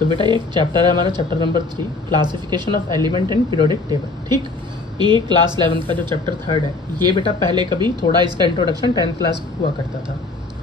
तो बेटा ये चैप्टर है हमारा chapter number 3, classification of element in periodic table. ठीक, ये क्लास 11 का जो चैप्टर 3 है, ये बेटा पहले कभी थोड़ा इसका इंट्रोडक्शन 10th क्लास में हुआ करता था।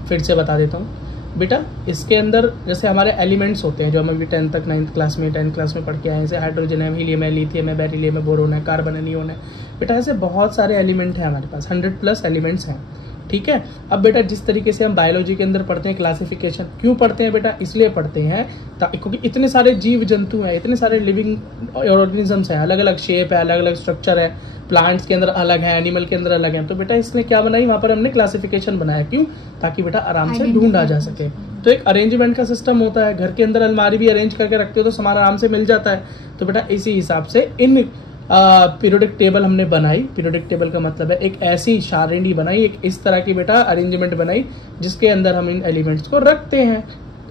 फिर से बता देता हूँ बेटा, इसके अंदर जैसे हमारे एलिमेंट्स होते हैं जो हम अभी 10th तक 9th क्लास में 10th क्लास में पढ़ के आए हैं, जैसे हाइड्रोजन है, हीलियम है, लिथियम है, बेरिलियम है, बोरोन है, कार्बन है, नियोन है। बेटा ऐसे बहुत सारे एलिमेंट हैं हमारे पास, 100+ एलिमेंट्स हैं। ठीक है, अब बेटा जिस तरीके से हम बायोलॉजी के अंदर पढ़ते हैं क्लासिफिकेशन, क्यों पढ़ते हैं बेटा? इसलिए पढ़ते हैं क्योंकि इतने सारे जीव जंतु हैं, इतने सारे लिविंग ऑर्गेनिजम्स हैं, अलग अलग शेप है, अलग अलग स्ट्रक्चर है, प्लांट्स के अंदर अलग है, एनिमल के अंदर अलग है। तो बेटा इसने क्या बनाई, वहाँ पर हमने क्लासिफिकेशन बनाया। क्यों? ताकि बेटा आराम से ढूंढा जा सके। तो एक अरेंजमेंट का सिस्टम होता है, घर के अंदर अलमारी भी अरेंज करके रखते हो तो सामान आराम से मिल जाता है। तो बेटा इसी हिसाब से इन पीरियोडिक टेबल हमने बनाई। पीरियोडिक टेबल का मतलब है एक ऐसी सारणी बनाई, एक इस तरह की बेटा अरेंजमेंट बनाई जिसके अंदर हम इन एलिमेंट्स को रखते हैं,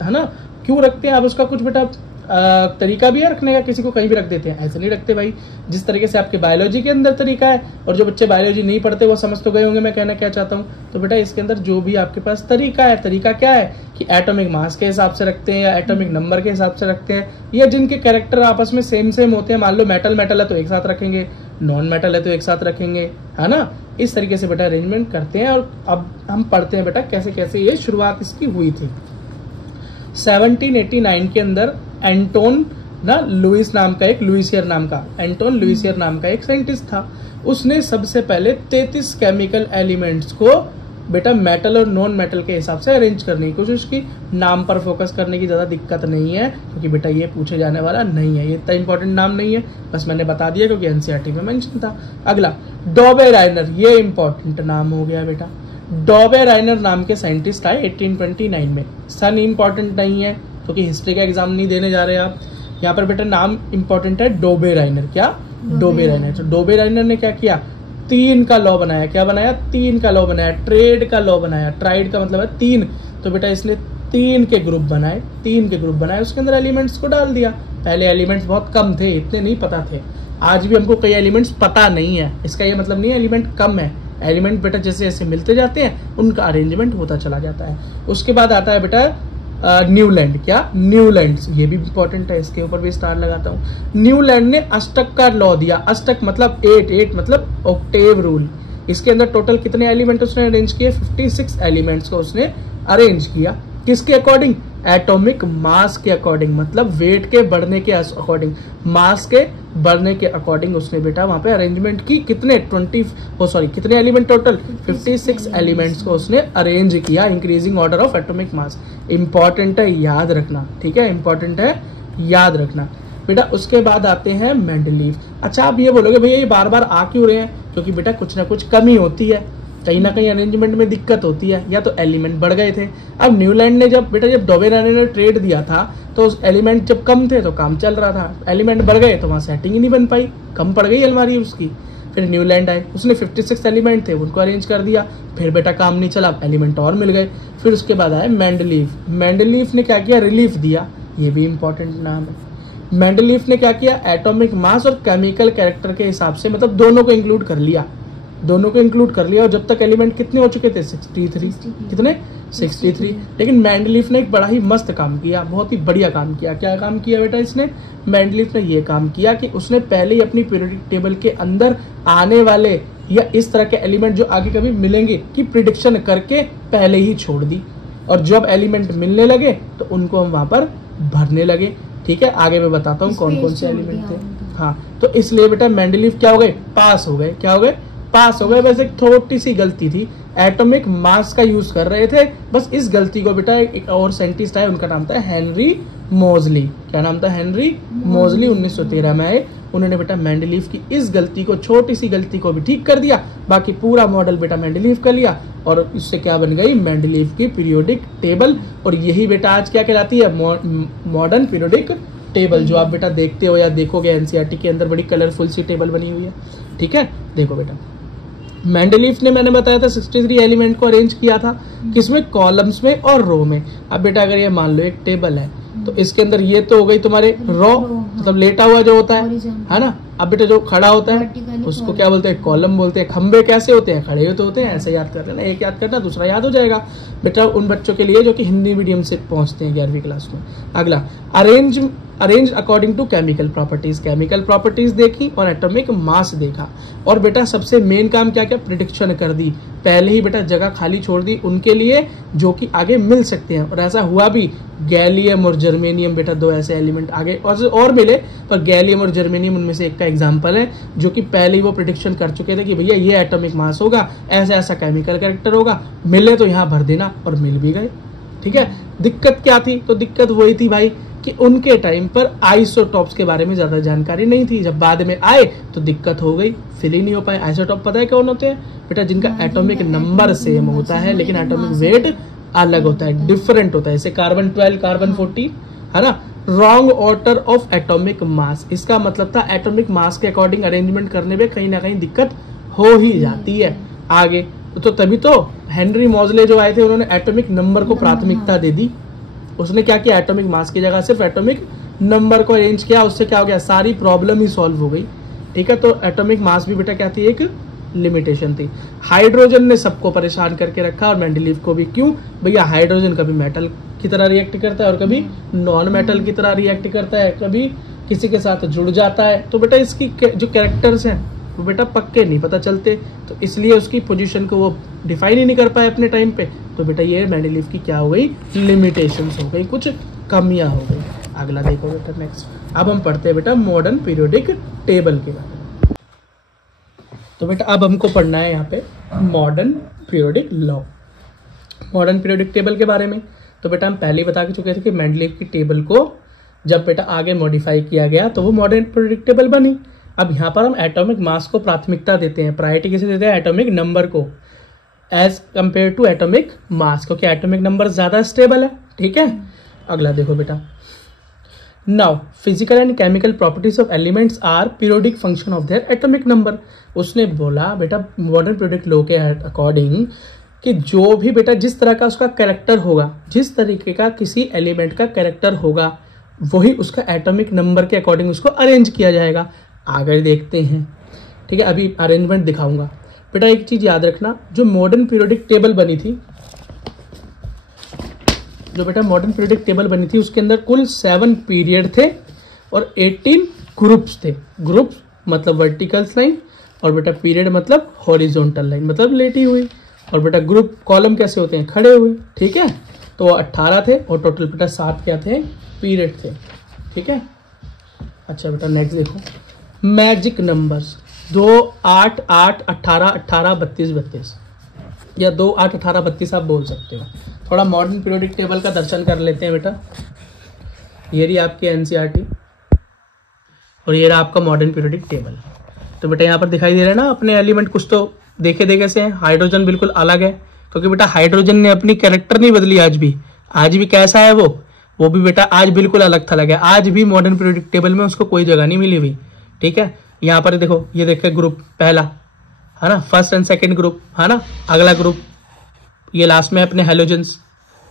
है ना। क्यों रखते हैं? अब उसका कुछ बेटा तरीका भी है रखने का, किसी को कहीं भी रख देते हैं, ऐसे नहीं रखते भाई। जिस तरीके से आपके बायोलॉजी के अंदर तरीका है, और जो बच्चे बायोलॉजी नहीं पढ़ते वो समझ तो गए होंगे मैं कहना क्या चाहता हूँ। तो बेटा इसके अंदर जो भी आपके पास तरीका है, तरीका क्या है कि एटॉमिक मास के हिसाब से रखते हैं या एटॉमिक नंबर के हिसाब से रखते हैं, या जिनके कैरेक्टर आपस में सेम होते हैं। मान लो मेटल है तो एक साथ रखेंगे, नॉन मेटल है तो एक साथ रखेंगे, है ना। इस तरीके से बेटा अरेंजमेंट करते हैं। और अब हम पढ़ते हैं बेटा कैसे कैसे ये शुरुआत इसकी हुई थी। 1789 के अंदर एंटोन लुइसियर नाम का एक साइंटिस्ट था। उसने सबसे पहले 33 केमिकल एलिमेंट्स को बेटा मेटल और नॉन मेटल के हिसाब से अरेंज करने की कोशिश की। नाम पर फोकस करने की ज्यादा दिक्कत नहीं है क्योंकि बेटा ये पूछे जाने वाला नहीं है, ये इतना इंपॉर्टेंट नाम नहीं है, बस मैंने बता दिया क्योंकि एनसीईआरटी में मेंशन था। अगला डॉबे राइनर, ये इंपॉर्टेंट नाम हो गया बेटा। डॉबे राइनर नाम के साइंटिस्ट आए 1829 में। सन इंपॉर्टेंट नहीं है क्योंकि हिस्ट्री का एग्जाम नहीं देने जा रहे आप। यहाँ पर बेटा नाम इंपॉर्टेंट है डॉबे राइनर। क्या? डॉबे राइनर। तो डॉबे राइनर ने क्या किया? 3 का लॉ बनाया। क्या बनाया? 3 का लॉ बनाया। ट्रेड का लॉ बनाया। ट्राइड का मतलब है 3। तो बेटा इसने 3 के ग्रुप बनाए, उसके अंदर एलिमेंट्स को डाल दिया। पहले एलिमेंट्स बहुत कम थे, इतने नहीं पता थे। आज भी हमको कई एलिमेंट्स पता नहीं है, इसका ये मतलब नहीं है एलिमेंट कम है। एलिमेंट बेटा जैसे जैसे मिलते जाते हैं उनका अरेंजमेंट होता चला जाता है। उसके बाद आता है बेटा न्यूलैंड। क्या? न्यूलैंड, ये भी इंपॉर्टेंट है, इसके ऊपर भी स्टार लगाता हूँ। न्यूलैंड ने अष्टक का लॉ दिया। अष्टक मतलब 8 मतलब ऑक्टेव रूल। इसके अंदर टोटल कितने एलिमेंट उसने अरेंज किए? 56 एलिमेंट्स को उसने अरेंज किया। किसके अकॉर्डिंग? एटॉमिक मास के अकॉर्डिंग, मतलब वेट के बढ़ने के अकॉर्डिंग, मास के बढ़ने के अकॉर्डिंग उसने बेटा वहां पे अरेंजमेंट की। कितने? कितने एलिमेंट टोटल? 56 एलिमेंट्स को उसने अरेंज किया। Increasing order of atomic mass, important है, याद रखना। ठीक है, इंपॉर्टेंट है, याद रखना बेटा। उसके बाद आते हैं मेंडलीव। अच्छा, आप ये बोलोगे भैया ये बार बार आ क्यों रहे हैं? क्योंकि बेटा कुछ ना कुछ कमी होती है, कहीं ना कहीं अरेंजमेंट में दिक्कत होती है, या तो एलिमेंट बढ़ गए थे। अब न्यूलैंड ने जब डॉबे राइनर ने ट्रेड दिया था तो एलिमेंट जब कम थे तो काम चल रहा था, एलिमेंट बढ़ गए तो वहां सेटिंग ही नहीं बन पाई, कम पड़ गई अलमारी उसकी। फिर न्यूलैंड आए, उसने 56 एलिमेंट थे उनको अरेंज कर दिया। फिर बेटा काम नहीं चला, एलिमेंट और मिल गए। फिर उसके बाद आए मेंडलीव। मेंडलीव ने क्या किया? रिलीफ दिया। ये भी इंपॉर्टेंट नाम है। मेंडलीव ने क्या किया? एटॉमिक मास और केमिकल कैरेक्टर के हिसाब से मतलब दोनों को इंक्लूड कर लिया, और जब तक एलिमेंट कितने हो चुके थे? 63। कितने? 63। लेकिन मेंडलीव ने एक बड़ा ही मस्त काम किया, बहुत ही बढ़िया काम किया। क्या काम किया बेटा इसने? मेंडलीव ने ये काम किया कि उसने पहले ही अपनी पीरियोडिक टेबल के अंदर आने वाले या इस तरह के एलिमेंट जो आगे कभी मिलेंगे की प्रिडिक्शन करके पहले ही छोड़ दी, और जब एलिमेंट मिलने लगे तो उनको हम वहां पर भरने लगे। ठीक है, आगे मैं बताता हूँ कौन कौन से एलिमेंट थे। हाँ, तो इसलिए बेटा मेंडलीव क्या हो गए? पास हो गए। क्या हो गए? पास हो गए। वैसे एक छोटी सी गलती थी, एटॉमिक मास का यूज कर रहे थे, बस इस गलती को बेटा एक और साइंटिस्ट आए, उनका नाम था हेनरी मोजली। क्या नाम था? हेनरी मोजली। 1913 में आए। उन्होंने बेटा मेंडलीव की इस गलती को, छोटी सी गलती को भी ठीक कर दिया। बाकी पूरा मॉडल बेटा मेंडलीव कर लिया, और इससे क्या बन गई? मेंडलीव की पीरियोडिक टेबल। और यही बेटा आज क्या कहलाती है? मॉडर्न पीरियोडिक टेबल, जो आप बेटा देखते हो या देखोगे एनसीईआरटी के अंदर, बड़ी कलरफुल सी टेबल बनी हुई है। ठीक है, देखो बेटा मेंडलीव ने, मैंने बताया था 63 एलिमेंट को अरेंज किया था, किसमें? कॉलम्स में और रो में। अब बेटा अगर ये मान लो एक टेबल है, तो इसके अंदर ये तो हो गई तुम्हारे रो, मतलब लेटा हुआ जो होता है ना। अब बेटा जो खड़ा होता है उसको क्या बोलते हैं, कॉलम बोलते हैं। खंबे कैसे होते हैं, खड़े हुए तो होते हैं। ऐसे याद कर लेना, एक याद करना दूसरा याद हो जाएगा बेटा उन बच्चों के लिए जो कि हिंदी मीडियम से पहुंचते हैं 11वीं क्लास में। अगला arrange according to chemical properties. Chemical properties देखी और एटॉमिक मास देखा, और बेटा सबसे मेन काम क्या क्या, प्रिडिक्शन कर दी। पहले ही बेटा जगह खाली छोड़ दी उनके लिए जो कि आगे मिल सकते हैं, और ऐसा हुआ भी। गैलियम और जर्मेनियम बेटा दो ऐसे एलिमेंट आगे और मिले, पर गैलियम और जर्मेनियम उनमें से एक का एग्जांपल है, जो कि पहले ही वो प्रिडिक्शन कर चुके थे कि भैया ये एटॉमिक मास होगा, ऐसा ऐसा केमिकल कैरेक्टर होगा, मिले तो यहाँ भर देना, और मिल भी गए। ठीक है। दिक्कत क्या थी, तो दिक्कत वही थी भाई कि उनके टाइम पर आइसोटॉप्स के बारे में ज्यादा जानकारी नहीं थी। जब बाद में आए तो दिक्कत हो गई, फिल ही नहीं हो पाए। आइसोटॉप पता है कौन होते हैं बेटा, जिनका एटॉमिक नंबर सेम होता है लेकिन एटॉमिक वेट अलग होता है, डिफरेंट होता है। जैसे कार्बन 12, कार्बन 14, है ना। Wrong order of atomic mass, इसका मतलब था एटॉमिक मास के अकॉर्डिंग अरेंजमेंट करने में कहीं ना कहीं दिक्कत हो ही जाती है आगे। तो तभी तो हेनरी मॉजले जो आए थे उन्होंने एटॉमिक नंबर को प्राथमिकता दे दी। उसने क्या किया, एटॉमिक मास की जगह सिर्फ एटॉमिक नंबर को अरेंज किया। उससे क्या हो गया, सारी प्रॉब्लम ही सॉल्व हो गई। ठीक है। तो एटॉमिक मास भी बेटा क्या थी, एक लिमिटेशन थी। हाइड्रोजन ने सबको परेशान करके रखा, और मेंडलीव को भी। क्यों भैया, हाइड्रोजन कभी मेटल की तरह रिएक्ट करता है और कभी नॉन मेटल की तरह रिएक्ट करता है, कभी किसी के साथ जुड़ जाता है। तो बेटा इसकी जो कैरेक्टर्स हैं वो बेटा पक्के नहीं पता चलते, तो इसलिए उसकी पोजीशन को वो डिफाइन ही नहीं कर पाए अपने टाइम पे। तो बेटा ये मेंडलीव की क्या हो गई, लिमिटेशंस हो गई, कुछ कमियां हो गई। अगला देखो बेटा नेक्स्ट। अब हम पढ़ते हैं बेटा मॉडर्न पीरियोडिक टेबल के बारे में। तो बेटा अब हमको पढ़ना है यहाँ पे modern periodic law, modern periodic table के बारे में। तो बेटा हम पहले ही बता के चुके थे कि मेंडलीव की टेबल को जब बेटा आगे मॉडिफाई किया गया तो वो मॉडर्न पीरियोडिक टेबल बनी। अब यहाँ पर हम एटॉमिक मास को प्राथमिकता देते हैं, प्रायोरिटी किसे देते हैं, एटॉमिक नंबर को as compare to atomic mass, क्योंकि एटॉमिक नंबर ज्यादा स्टेबल है। ठीक है। अगला देखो बेटा, now physical and chemical properties of elements are periodic function of their atomic number. उसने बोला बेटा मॉडर्न पीरियोडिक लॉ के अकॉर्डिंग कि जो भी बेटा जिस तरह का उसका कैरेक्टर होगा, जिस तरीके का किसी एलिमेंट का कैरेक्टर होगा, वही उसका एटॉमिक नंबर के अकॉर्डिंग उसको अरेंज किया जाएगा। आगे देखते हैं। ठीक है। अभी अरेंजमेंट दिखाऊंगा बेटा। एक चीज याद रखना, जो मॉडर्न पीरियोडिक टेबल बनी थी, जो बेटा मॉडर्न पीरियोडिक टेबल बनी थी उसके अंदर कुल 7 पीरियड थे और 18 ग्रुप्स थे। ग्रुप्स मतलब वर्टिकल लाइन, और बेटा पीरियड मतलब हॉरिजॉन्टल लाइन, मतलब लेटी हुई। और बेटा ग्रुप कॉलम कैसे होते हैं, खड़े हुए। ठीक है। तो 18 थे और टोटल बेटा 7 क्या थे, पीरियड थे। ठीक है। अच्छा बेटा नेक्स्ट देखो, मैजिक नंबर्स 2, 8, 8, 18, 18, 32, 32 या 2, 8, 18, 32 आप बोल सकते हो। थोड़ा मॉडर्न पीरियोडिक टेबल का दर्शन कर लेते हैं बेटा। ये रही आपकी एनसीईआरटी और ये रहा आपका मॉडर्न पीरियोडिक टेबल। तो बेटा यहाँ पर दिखाई दे रहा है ना अपने एलिमेंट कुछ तो देखे से हैं। हाइड्रोजन बिल्कुल अलग है, क्योंकि बेटा हाइड्रोजन ने अपनी कैरेक्टर नहीं बदली। आज भी कैसा है वो भी बेटा आज बिल्कुल अलग थलग है। आज भी मॉडर्न पीरियोडिक टेबल में उसको कोई जगह नहीं मिली हुई। ठीक है। यहाँ पर देखो, ये देखे ग्रुप पहला है ना, फर्स्ट एंड सेकंड ग्रुप है ना, अगला ग्रुप ये लास्ट में अपने हेलोजेंस।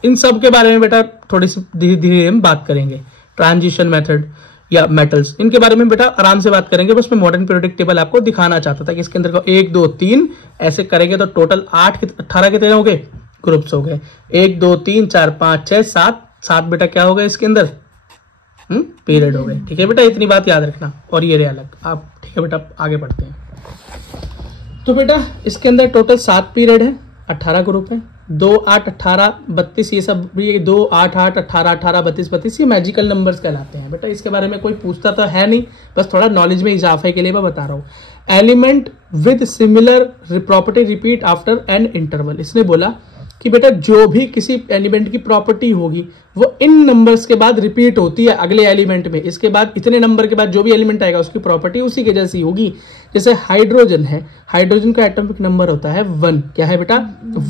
इन सब के बारे में बेटा थोड़ी सी धीरे धीरे हम बात करेंगे। ट्रांजिशन मेथड या मेटल्स, इनके बारे में बेटा आराम से बात करेंगे। बस मैं मॉडर्न पीरियोडिक टेबल आपको दिखाना चाहता था कि इसके अंदर को 1, 2, 3 ऐसे करेंगे तो टोटल 18 कितने हो गए, ग्रुप्स हो गए। 1, 2, 3, 4, 5, 6, 7 बेटा क्या हो गए इसके अंदर, पीरियड हो गए। ठीक है बेटा, इतनी बात याद रखना। और ये रहे अलग आप। ठीक है बेटा, आगे बढ़ते हैं। तो बेटा इसके अंदर टोटल 7 पीरियड है, 18 ग्रुप है। 2, 8, 18, 32 ये सब, ये 2, 8, 8, 18, 18, 32, 32 ये मैजिकल नंबर्स कहलाते हैं बेटा। इसके बारे में कोई पूछता तो है नहीं, बस थोड़ा नॉलेज में इजाफे के लिए मैं बता रहा हूँ। Element with similar property repeat after an interval. इसने बोला कि बेटा जो भी किसी एलिमेंट की प्रॉपर्टी होगी वो इन नंबर्स के बाद रिपीट होती है अगले एलिमेंट में। इसके बाद इतने नंबर के बाद जो भी एलिमेंट आएगा उसकी प्रॉपर्टी उसी के जैसी होगी। जैसे हाइड्रोजन है, हाइड्रोजन का एटॉमिक नंबर होता है 1। क्या है बेटा,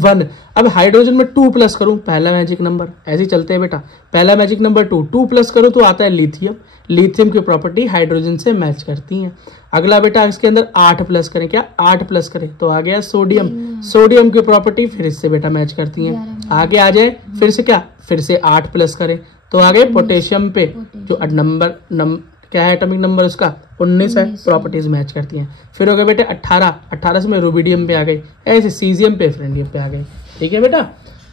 1। अब हाइड्रोजन में 2 प्लस करूं, पहला मैजिक नंबर, ऐसे ही चलते हैं बेटा। पहला मैजिक नंबर 2 प्लस करूं तो आता है लिथियम। लिथियम की प्रॉपर्टी हाइड्रोजन से मैच करती है। अगला बेटा इसके अंदर 8 प्लस करें, क्या 8 प्लस करें तो आ गया सोडियम। की प्रॉपर्टी फिर इससे बेटा मैच करती है। आगे आ जाए फिर से क्या, फिर से 8 प्लस करें तो आ गए पोटेशियम पे जो नंबर क्या है एटॉमिक नंबर उसका 19 है, प्रॉपर्टीज मैच करती हैं। फिर हो गए बेटे 18 से मैं रुबिडियम पे आ गई, ऐसे सीजियम पे फ्रेंडियम पे आ गई। ठीक है बेटा,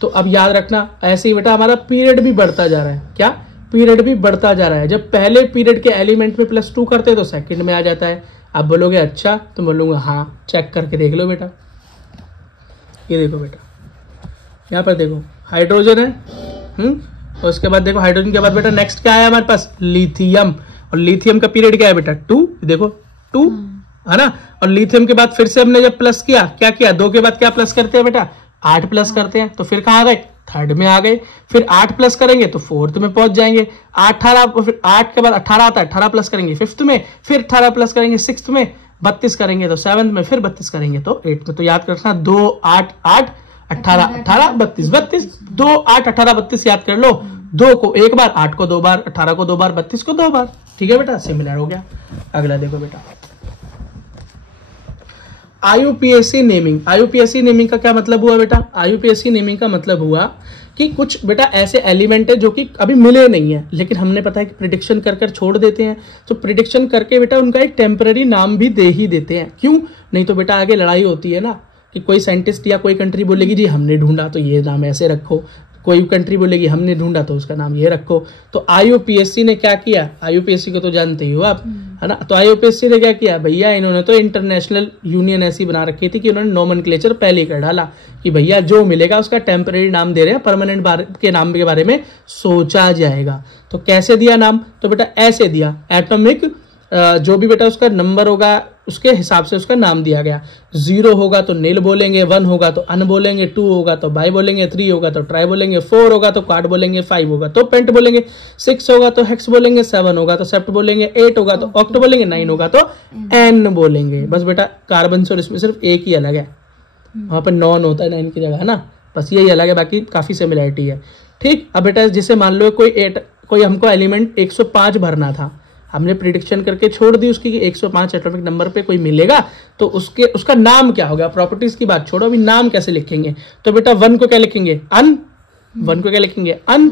तो अब याद रखना ऐसे ही बेटा हमारा पीरियड भी बढ़ता जा रहा है। क्या पीरियड भी बढ़ता जा रहा है? जब पहले पीरियड के एलिमेंट में +2 करते हैं तो सेकंड में आ जाता है। आप बोलोगे अच्छा, तो बोलूंगा हाँ, चेक करके देख लो बेटा। ये देखो बेटा, यहाँ पर देखो हाइड्रोजन है, और उसके बाद देखो हाइड्रोजन के बाद बेटा नेक्स्ट क्या है हमारे पास, लिथियम। और लिथियम का पीरियड क्या है बेटा 2, देखो 2 है ना। और लिथियम के बाद फिर से हमने जब प्लस किया, क्या किया, 2 के बाद क्या प्लस करते हैं बेटा, 8 प्लस करते हैं। तो फिर कहाँ आ गए, 3rd में आ गए। फिर 8 प्लस करेंगे तो 4th में पहुंच जाएंगे। 18 फिर 8 के बाद 18 आता है, 18 प्लस करेंगे 5th में, फिर 18 प्लस करेंगे 6th में, 32 करेंगे तो 7th में, फिर 32 करेंगे तो 8th में। तो याद रखना 2 8 8 18 18 32 32 2 8 18 32 याद कर लो। 2 को एक बार, 8 को 2 बार, 18 को 2 बार, 32 को 2 बार। ठीक है बेटा, सिमिलर हो गया। अगला देखो बेटा, आईयूपीएसी नेमिंग। आईयूपीएसी नेमिंग का क्या मतलब हुआ बेटा, आईयूपीएसी नेमिंग का मतलब हुआ कि कुछ बेटा ऐसे एलिमेंट है जो कि अभी मिले नहीं है, लेकिन हमने पता है कि प्रिडिक्शन कर कर छोड़ देते हैं। तो प्रिडिक्शन करके बेटा उनका एक टेम्पररी नाम भी दे ही देते हैं। क्यों? नहीं तो बेटा आगे लड़ाई होती है ना, कि कोई साइंटिस्ट या कोई कंट्री बोलेगी जी हमने ढूंढा तो ये नाम ऐसे रखो, कोई कंट्री बोलेगी हमने ढूंढा तो उसका नाम ये रखो। तो आईयूपीएससी ने क्या किया, आईयूपीएससी को तो जानते ही हो आप, है ना। तो आईयूपीएससी ने क्या किया भैया, इन्होंने तो इंटरनेशनल यूनियन ऐसी बना रखी थी कि उन्होंने नोमेनक्लेचर पहले ही कर डाला कि भैया जो मिलेगा उसका टेम्पररी नाम दे रहे हैं, परमानेंट के नाम के बारे में सोचा जाएगा। तो कैसे दिया नाम, तो बेटा ऐसे दिया, एटॉमिक जो भी बेटा उसका नंबर होगा उसके हिसाब से उसका नाम दिया गया। 0 होगा तो नील बोलेंगे, 1 होगा तो अन बोलेंगे, 2 होगा तो बाई बोलेंगे, 3 होगा तो ट्राई बोलेंगे, 4 होगा तो क्वाड बोलेंगे, 5 होगा तो पेंट बोलेंगे, 6 होगा तो हेक्स बोलेंगे, 7 होगा तो सेप्ट बोलेंगे, 8 होगा तो ऑक्ट बोलेंगे, 9 होगा तो एन बोलेंगे। बस बेटा कार्बन से और इसमें सिर्फ एक ही अलग है, वहां पर नॉन होता है 9 की जगह, है ना। बस यही अलग है, बाकी काफी सिमिलरिटी है। ठीक, अब बेटा जैसे मान लो कोई हमको एलिमेंट 105 भरना था, हमने प्रिडिक्शन करके छोड़ दी उसकी कि 105 एटॉमिक नंबर पे कोई मिलेगा, तो उसका नाम क्या होगा। प्रॉपर्टीज की बात छोड़ो, अभी नाम कैसे लिखेंगे। तो बेटा 1 को क्या लिखेंगे, अन, 1 को क्या लिखेंगे अन,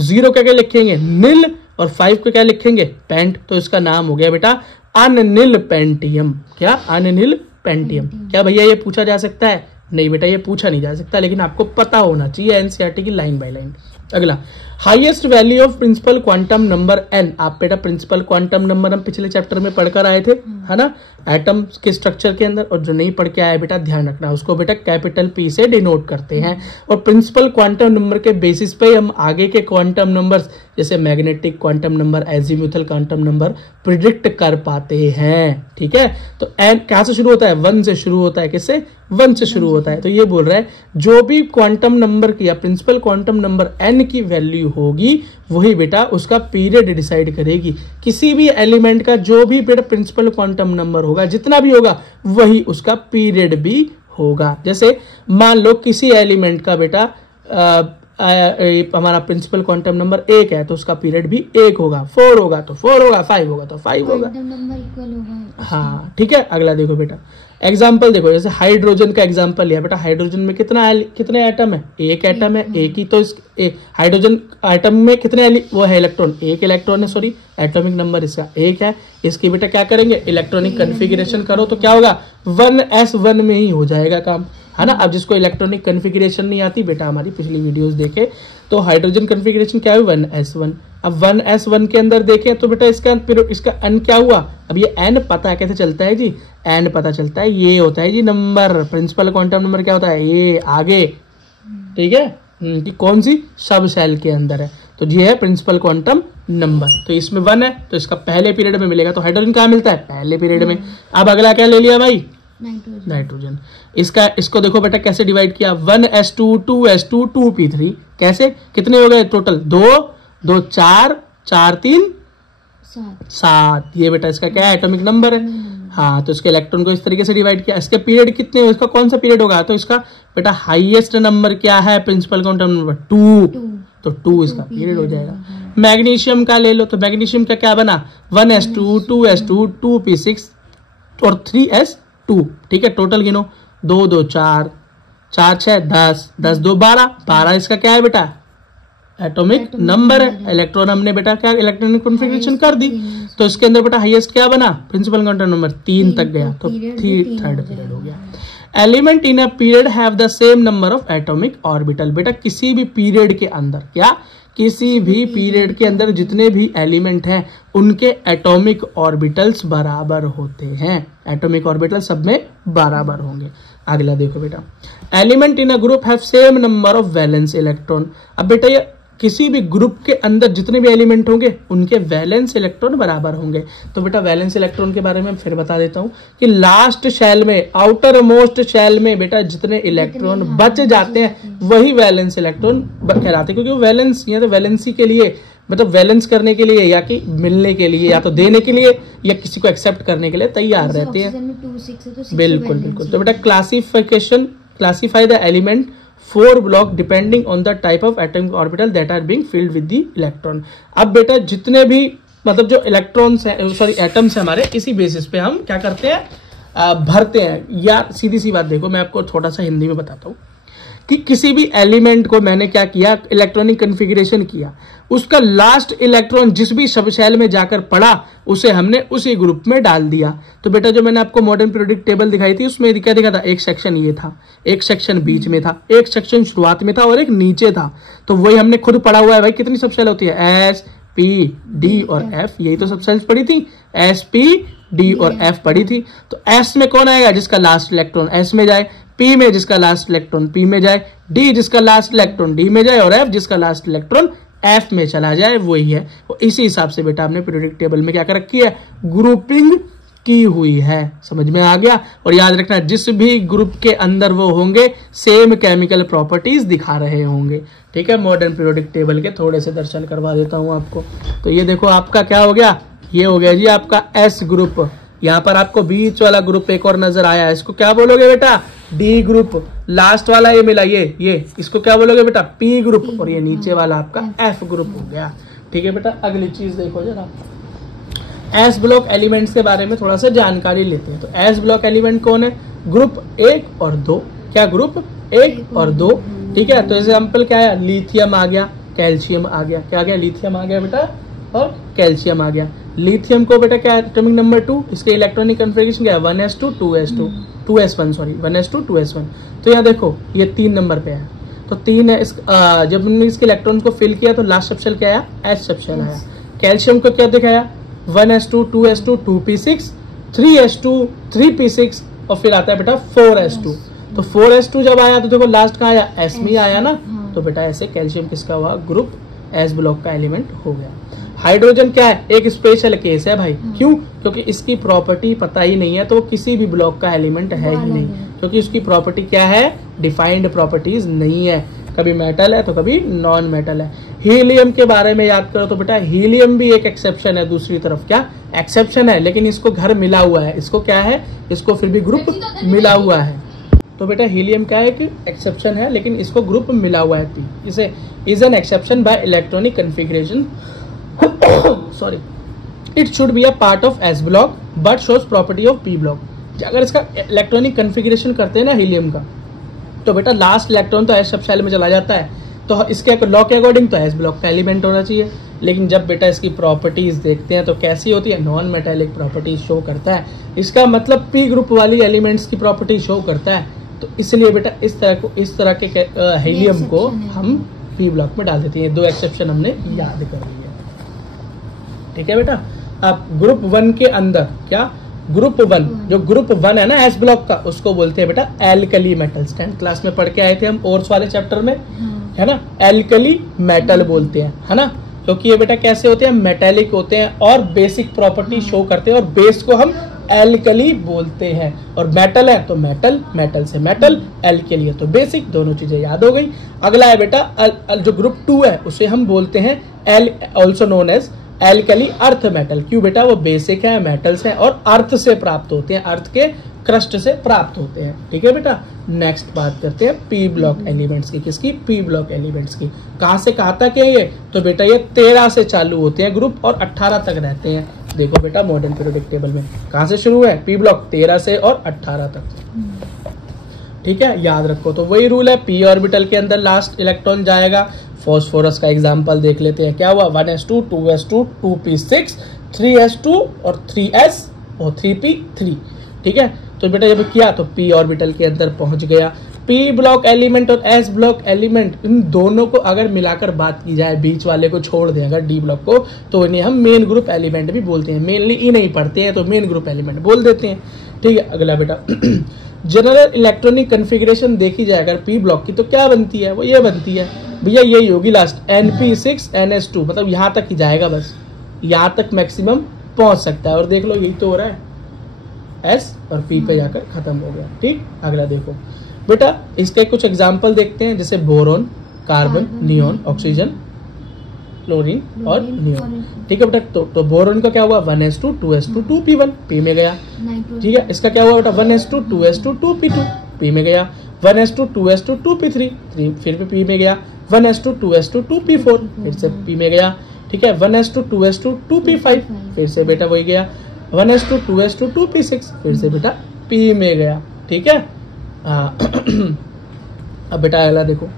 0 को क्या लिखेंगे निल, और 5 को क्या लिखेंगे पेंट। तो इसका नाम हो गया बेटा अननिल पेंटियम। क्या, अननिल पेंटियम। क्या भैया ये पूछा जा सकता है? नहीं बेटा ये पूछा नहीं जा सकता, लेकिन आपको पता होना चाहिए एनसीईआरटी की लाइन बाय लाइन। अगला, highest value of principal quantum number n. आप बेटा प्रिंसिपल क्वांटम नंबर हम पिछले चैप्टर में पढ़कर आए थे, है ना, एटम के स्ट्रक्चर के अंदर। और जो नहीं पढ़ के आया बेटा ध्यान रखना, उसको बेटा कैपिटल पी से डिनोट करते हैं। और प्रिंसिपल क्वांटम नंबर के बेसिस पे हम आगे के क्वांटम नंबर्स जैसे magnetic quantum number, azimuthal quantum number predict कर पाते हैं। ठीक है, तो एन कहां से शुरू होता है, 1 से शुरू होता है। किससे, 1 से शुरू होता है। तो ये बोल रहा है जो भी क्वांटम नंबर की या प्रिंसिपल क्वांटम नंबर एन की वैल्यू होगी वही बेटा उसका पीरियड डिसाइड करेगी। किसी भी एलिमेंट का जो भी बेटा प्रिंसिपल क्वांटम नंबर होगा, जितना भी होगा, वही उसका पीरियड भी होगा। जैसे मान लो किसी एलिमेंट का बेटा हमारा प्रिंसिपल क्वांटम नंबर 1 है, तो उसका पीरियड भी 1 होगा, 4 होगा तो 4 होगा, 5 होगा तो 5 होगा, नंबर इक्वल होगा। हाँ ठीक है। अगला देखो बेटा, एग्जाम्पल देखो, जैसे हाइड्रोजन का एग्जाम्पल लिया बेटा। हाइड्रोजन में कितने एटम है, एक एटम है, एक ही। तो इस हाइड्रोजन एटम में कितने वो है इलेक्ट्रॉन, एक इलेक्ट्रॉन है, सॉरी एटॉमिक नंबर इसका 1 है। इसकी बेटा क्या करेंगे, इलेक्ट्रॉनिक कन्फिगरेशन करो तो क्या होगा, 1s1 में ही हो जाएगा काम, है ना। अब जिसको इलेक्ट्रॉनिक कन्फिगरेशन नहीं आती बेटा हमारी पिछली वीडियोस देखे, तो हाइड्रोजन कन्फिगरेशन क्या है 1s1। अब 1s1 के अंदर देखें तो बेटा इसका n क्या हुआ। अब ये n पता कैसे चलता है जी, n पता चलता है, ये होता है जी नंबर, प्रिंसिपल क्वांटम नंबर क्या होता है, ये आगे, ठीक है, कि कौन सी सब सेल के अंदर है। तो ये है प्रिंसिपल क्वांटम नंबर। तो इसमें 1 है तो इसका पहले पीरियड में मिलेगा। तो हाइड्रोजन कहाँ मिलता है, पहले पीरियड में। अब अगला क्या ले लिया भाई, नाइट्रोजन। इसको देखो बेटा कैसे डिवाइड किया, 1s2 2s2 2p3। कैसे, कितने हो गए टोटल, 2 2 4 4 3 7। ये बेटा इसका क्या है, एटॉमिक नंबर है। हाँ, तो इसके इलेक्ट्रॉन को इस तरीके से डिवाइड किया। इसके पीरियड कितने, इसका कौन सा पीरियड होगा, तो इसका बेटा हाईएस्ट नंबर क्या है, प्रिंसिपल क्वांटम नंबर 2। तो 2 इसका पीरियड हो जाएगा। मैग्नीशियम का ले लो, तो मैग्नीशियम का क्या बना, 1s2 2s2 2p6 और 3s2। ठीक है, टोटल गिनो, 2 2 4 4 6 10 10 2 12 12 इसका क्या है बेटा एटॉमिक नंबर है। इलेक्ट्रॉन हमने बेटा क्या इलेक्ट्रॉनिक कॉन्फ़िगरेशन कर दी, तो इसके अंदर बेटा हाईएस्ट क्या बना, प्रिंसिपल क्वांटम नंबर 3 तक गया, तो थर्ड पीरियड हो गया। Element in a period have the same number of atomic orbital. बेटा किसी भी पीरियड के अंदर, क्या किसी भी पीरियड के अंदर जितने भी एलिमेंट हैं उनके एटॉमिक ऑर्बिटल्स बराबर होते हैं। एटॉमिक ऑर्बिटल सब में बराबर होंगे। अगला देखो बेटा, element in a group have same number of valence electron. अब बेटा ये किसी भी ग्रुप के अंदर जितने भी एलिमेंट होंगे उनके वैलेंस इलेक्ट्रॉन बराबर होंगे। तो बेटा वैलेंस इलेक्ट्रॉन के बारे में फिर बता देता हूं कि लास्ट शेल में, आउटर मोस्ट शेल में बेटा जितने इलेक्ट्रॉन बच जाते हैं वही वैलेंस इलेक्ट्रॉन कहलाते हैं, क्योंकि वो वैलेंस या तो वैलेंसी के लिए, मतलब वैलेंस करने के लिए, या कि मिलने के लिए, या तो देने के लिए, या किसी को एक्सेप्ट करने के लिए तैयार रहते हैं। बिल्कुल बिल्कुल। तो बेटा classify the element 4 block depending on the type of atomic orbital that are being filled with the electron. अब बेटा जितने भी मतलब जो इलेक्ट्रॉन्स हैं, सॉरी एटम्स हैं हमारे, इसी बेसिस पे हम क्या करते हैं, भरते हैं। या सीधी सी बात देखो, मैं आपको थोड़ा सा हिंदी में बताता हूँ कि किसी भी एलिमेंट को मैंने क्या किया, इलेक्ट्रॉनिक कन्फिग्रेशन किया, उसका लास्ट इलेक्ट्रॉन जिस भी सब शेल में जाकर पड़ा उसे हमने उसी ग्रुप में डाल दिया। तो बेटा जो मैंने आपको मॉडर्न पीरियोडिक टेबल दिखाई थी उसमें क्या दिखा था, एक सेक्शन ये था, एक सेक्शन बीच में था, एक सेक्शन शुरुआत में था और एक नीचे था। तो वही हमने खुद पढ़ा हुआ है भाई, कितनी सब शेल होती है, एस पी डी और एफ, यही तो सब शेल्स पड़ी थी, एस पी डी और एफ पड़ी थी। तो एस में कौन आएगा, जिसका लास्ट इलेक्ट्रॉन एस में जाए, पी में जिसका लास्ट इलेक्ट्रॉन पी में जाए, डी जिसका लास्ट इलेक्ट्रॉन डी में जाए, और एफ जिसका लास्ट इलेक्ट्रॉन एफ में चला जाए, वही है। तो इसी हिसाब से बेटा हमने पीरियोडिक टेबल में क्या कर रखी है, ग्रुपिंग की हुई है। समझ में आ गया। और याद रखना जिस भी ग्रुप के अंदर वो होंगे सेम केमिकल प्रॉपर्टीज दिखा रहे होंगे। ठीक है, मॉडर्न पीरियोडिक टेबल के थोड़े से दर्शन करवा देता हूं आपको। तो ये देखो आपका क्या हो गया, ये हो गया जी आपका एस ग्रुप। यहाँ पर आपको बीच वाला ग्रुप एक और नजर आया, इसको क्या बोलोगे बेटा, डी ग्रुप। लास्ट वाला ये मिला, ये इसको क्या बोलोगे बेटा, पी ग्रुप। और ये नीचे वाला आपका एफ ग्रुप हो गया। ठीक है बेटा, अगली चीज देखो जरा, एस ब्लॉक एलिमेंट्स के बारे में थोड़ा सा जानकारी लेते हैं। तो एस ब्लॉक एलिमेंट कौन है, ग्रुप 1 और 2। क्या, ग्रुप 1 और 2। ठीक है, तो एग्जाम्पल क्या है, लिथियम आ गया, कैल्शियम आ गया। क्या आ गया, लिथियम आ गया बेटा और कैल्शियम आ गया। लिथियम को बेटा क्या है, एटॉमिक नंबर 2, इसके इलेक्ट्रॉनिक कन्फिगरेशन क्या है, 1s2 2s2 2s1 sorry 1s2 2s1। तो यहाँ देखो ये 3 नंबर पे है, तो 3 है। जब हमने इसके इलेक्ट्रॉन को फिल किया तो लास्ट सबशेल क्या आया, एच सबशेल आया। कैल्शियम को क्या दिखाया, 1s2 2s2 2p6 3s2 3p6 और फिर आता है बेटा 4s2। तो 4s2 जब आया तो देखो लास्ट कहाँ आया, एस में आया ना। तो बेटा ऐसे कैल्शियम किसका हुआ, ग्रुप एस ब्लॉक का एलिमेंट हो गया। हाइड्रोजन क्या है, एक स्पेशल केस है भाई। क्यों, क्योंकि इसकी प्रॉपर्टी पता ही नहीं है, तो किसी भी ब्लॉक का एलिमेंट है ही नहीं, क्योंकि उसकी प्रॉपर्टी क्या है, डिफाइंड प्रॉपर्टीज नहीं है। कभी मेटल है तो कभी नॉन मेटल है। हीलियम के बारे में याद करो तो बेटा हीलियम भी एक एक्सेप्शन है, दूसरी तरफ क्या एक्सेप्शन है, लेकिन इसको घर मिला हुआ है, इसको क्या है, इसको फिर भी ग्रुप मिला हुआ है। तो बेटा हीलियम क्या है कि एक्सेप्शन है, लेकिन इसको ग्रुप मिला हुआ है पी, इसे is an exception bye electronic configuration sorry it should be a part of S block but shows property of P block. अगर इसका इलेक्ट्रॉनिक कन्फिगरेशन करते हैं ना हीलियम का, तो बेटा लास्ट इलेक्ट्रॉन तो एस सबशेल में चला जाता है, तो इसके लॉ के अकॉर्डिंग तो एस ब्लॉक का एलिमेंट होना चाहिए। लेकिन जब बेटा इसकी प्रॉपर्टीज देखते हैं तो कैसी होती है, नॉन मेटेलिक प्रॉपर्टीज शो करता है। इसका मतलब पी ग्रुप वाली एलिमेंट्स की प्रॉपर्टी शो करता है। तो इसलिए बेटा इस तरह के हीलियम को हम पी ब्लॉक में डाल देते हैं। 2 एक्सेप्शन हमने याद कर लिया। ठीक है बेटा, अब ग्रुप 1 के अंदर क्या, ग्रुप 1 जो ग्रुप 1 है ना एस ब्लॉक का, उसको बोलते हैं बेटा एल्कली मेटल्स। 10th क्लास में पढ़ के आए थे हम ओर्स वाले चैप्टर में, है ना, एल्कली मेटल बोलते हैं, है ना, क्योंकि ये बेटा कैसे होते हैं, मेटेलिक होते हैं और बेसिक प्रॉपर्टी शो करते हैं, और बेस को हम एल्कली बोलते हैं। और मेटल है तो मेटल, मेटल से मेटल, एल्कली है तो बेसिक, दोनों चीजें याद हो गई। अगला है बेटा जो ग्रुप 2 है उसे हम बोलते हैं also known as alkali earth metal. क्यों बेटा, वो बेसिक है, मेटल्स हैं और अर्थ से प्राप्त होते हैं, अर्थ के क्रस्ट से प्राप्त होते हैं। ठीक है बेटा, नेक्स्ट बात करते हैं पी ब्लॉक एलिमेंट्स की। किसकी, पी ब्लॉक एलिमेंट्स की। कहां से कहां तक है ये, तो बेटा ये 13 से चालू होते हैं ग्रुप और 18 तक रहते हैं। देखो बेटा मॉडर्न पीरियोडिक टेबल में कहां से शुरू है, पी ब्लॉक 13 से और 18 तक। ठीक है, याद रखो। तो वही रूल है, p ऑर्बिटल के अंदर लास्ट इलेक्ट्रॉन जाएगा। फॉस्फोरस का एग्जांपल देख लेते हैं, क्या हुआ 1s2 2s2 2p6 3s2 और 3s और 3p3, ठीक है। तो बेटा जब किया तो p ऑर्बिटल के अंदर पहुंच गया। p ब्लॉक एलिमेंट और s ब्लॉक एलिमेंट, इन दोनों को अगर मिलाकर बात की जाए, बीच वाले को छोड़ दें अगर d ब्लॉक को, तो इन्हें हम मेन ग्रुप एलिमेंट भी बोलते हैं। मेनली ई नहीं पढ़ते हैं तो मेन ग्रुप एलिमेंट बोल देते हैं, ठीक है। अगला बेटा जनरल इलेक्ट्रॉनिक कन्फिग्रेशन देखी जाए अगर p ब्लॉक की, तो क्या बनती है, वो ये बनती है भैया, यही होगी लास्ट np6ns2, मतलब यहाँ तक ही जाएगा, बस यहाँ तक मैक्सिमम पहुंच सकता है। और देख लो यही तो हो रहा है, s और p पे जाकर खत्म हो गया, ठीक। अगला देखो बेटा, इसके कुछ एग्जाम्पल देखते हैं, जैसे boron, carbon, neon, oxygen, chlorine और नियोन, ठीक है बेटा। तो बोरोन का क्या हुआ 1s2 2s2 2p1, p में गया, ठीक है। इसका क्या हुआ बेटा 1s2 2s2 2p2, p में गया। 1s2 2s2 2p3, फिर भी p में गया। 1s2 2s2 2p4, फिर से p में गया, ठीक है। 1s2 2s2 2p5, फिर से बेटा वही गया। 1s2 2s2 2p6, फिर से बेटा p में गया, ठीक है। अब बेटा अगला देखो,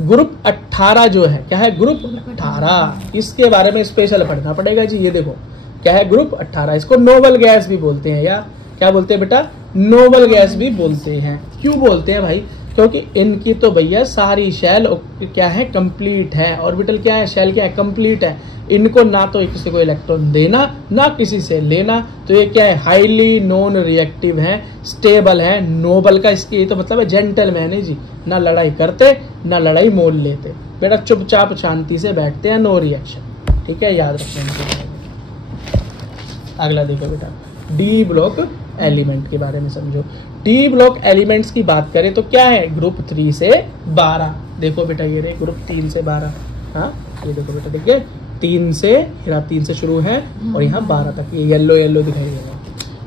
ग्रुप 18 जो है, क्या है ग्रुप 18, इसके बारे में स्पेशल पढ़ना पड़ेगा जी। ये देखो क्या है ग्रुप 18, इसको नोबल गैस भी बोलते हैं यार। क्या बोलते हैं बेटा, नोबल गैस भी बोलते हैं। क्यों बोलते हैं भाई, क्योंकि इनकी तो भैया सारी शेल क्या है कंप्लीट है, ऑर्बिटल क्या है, शेल क्या है कंप्लीट है। इनको ना तो किसी को इलेक्ट्रॉन देना ना किसी से लेना, तो ये क्या है हाईली नॉन रिएक्टिव है, स्टेबल है। नोबल का इसके तो मतलब है जेंटलमैन है जी, ना लड़ाई करते ना लड़ाई मोल लेते, बेटा चुपचाप शांति से बैठते हैं, नो रिएक्शन, ठीक है, याद रखना। अगला देखो बेटा, डी ब्लॉक एलिमेंट के बारे में समझो। डी ब्लॉक एलिमेंट्स की बात करें तो क्या है ग्रुप 3 से 12। देखो बेटा ये रहे ग्रुप 3 से 12, हाँ ये देखो बेटा, देखिए 3 से शुरू है और यहाँ 12 तक, ये येलो येलो दिखाई देगा,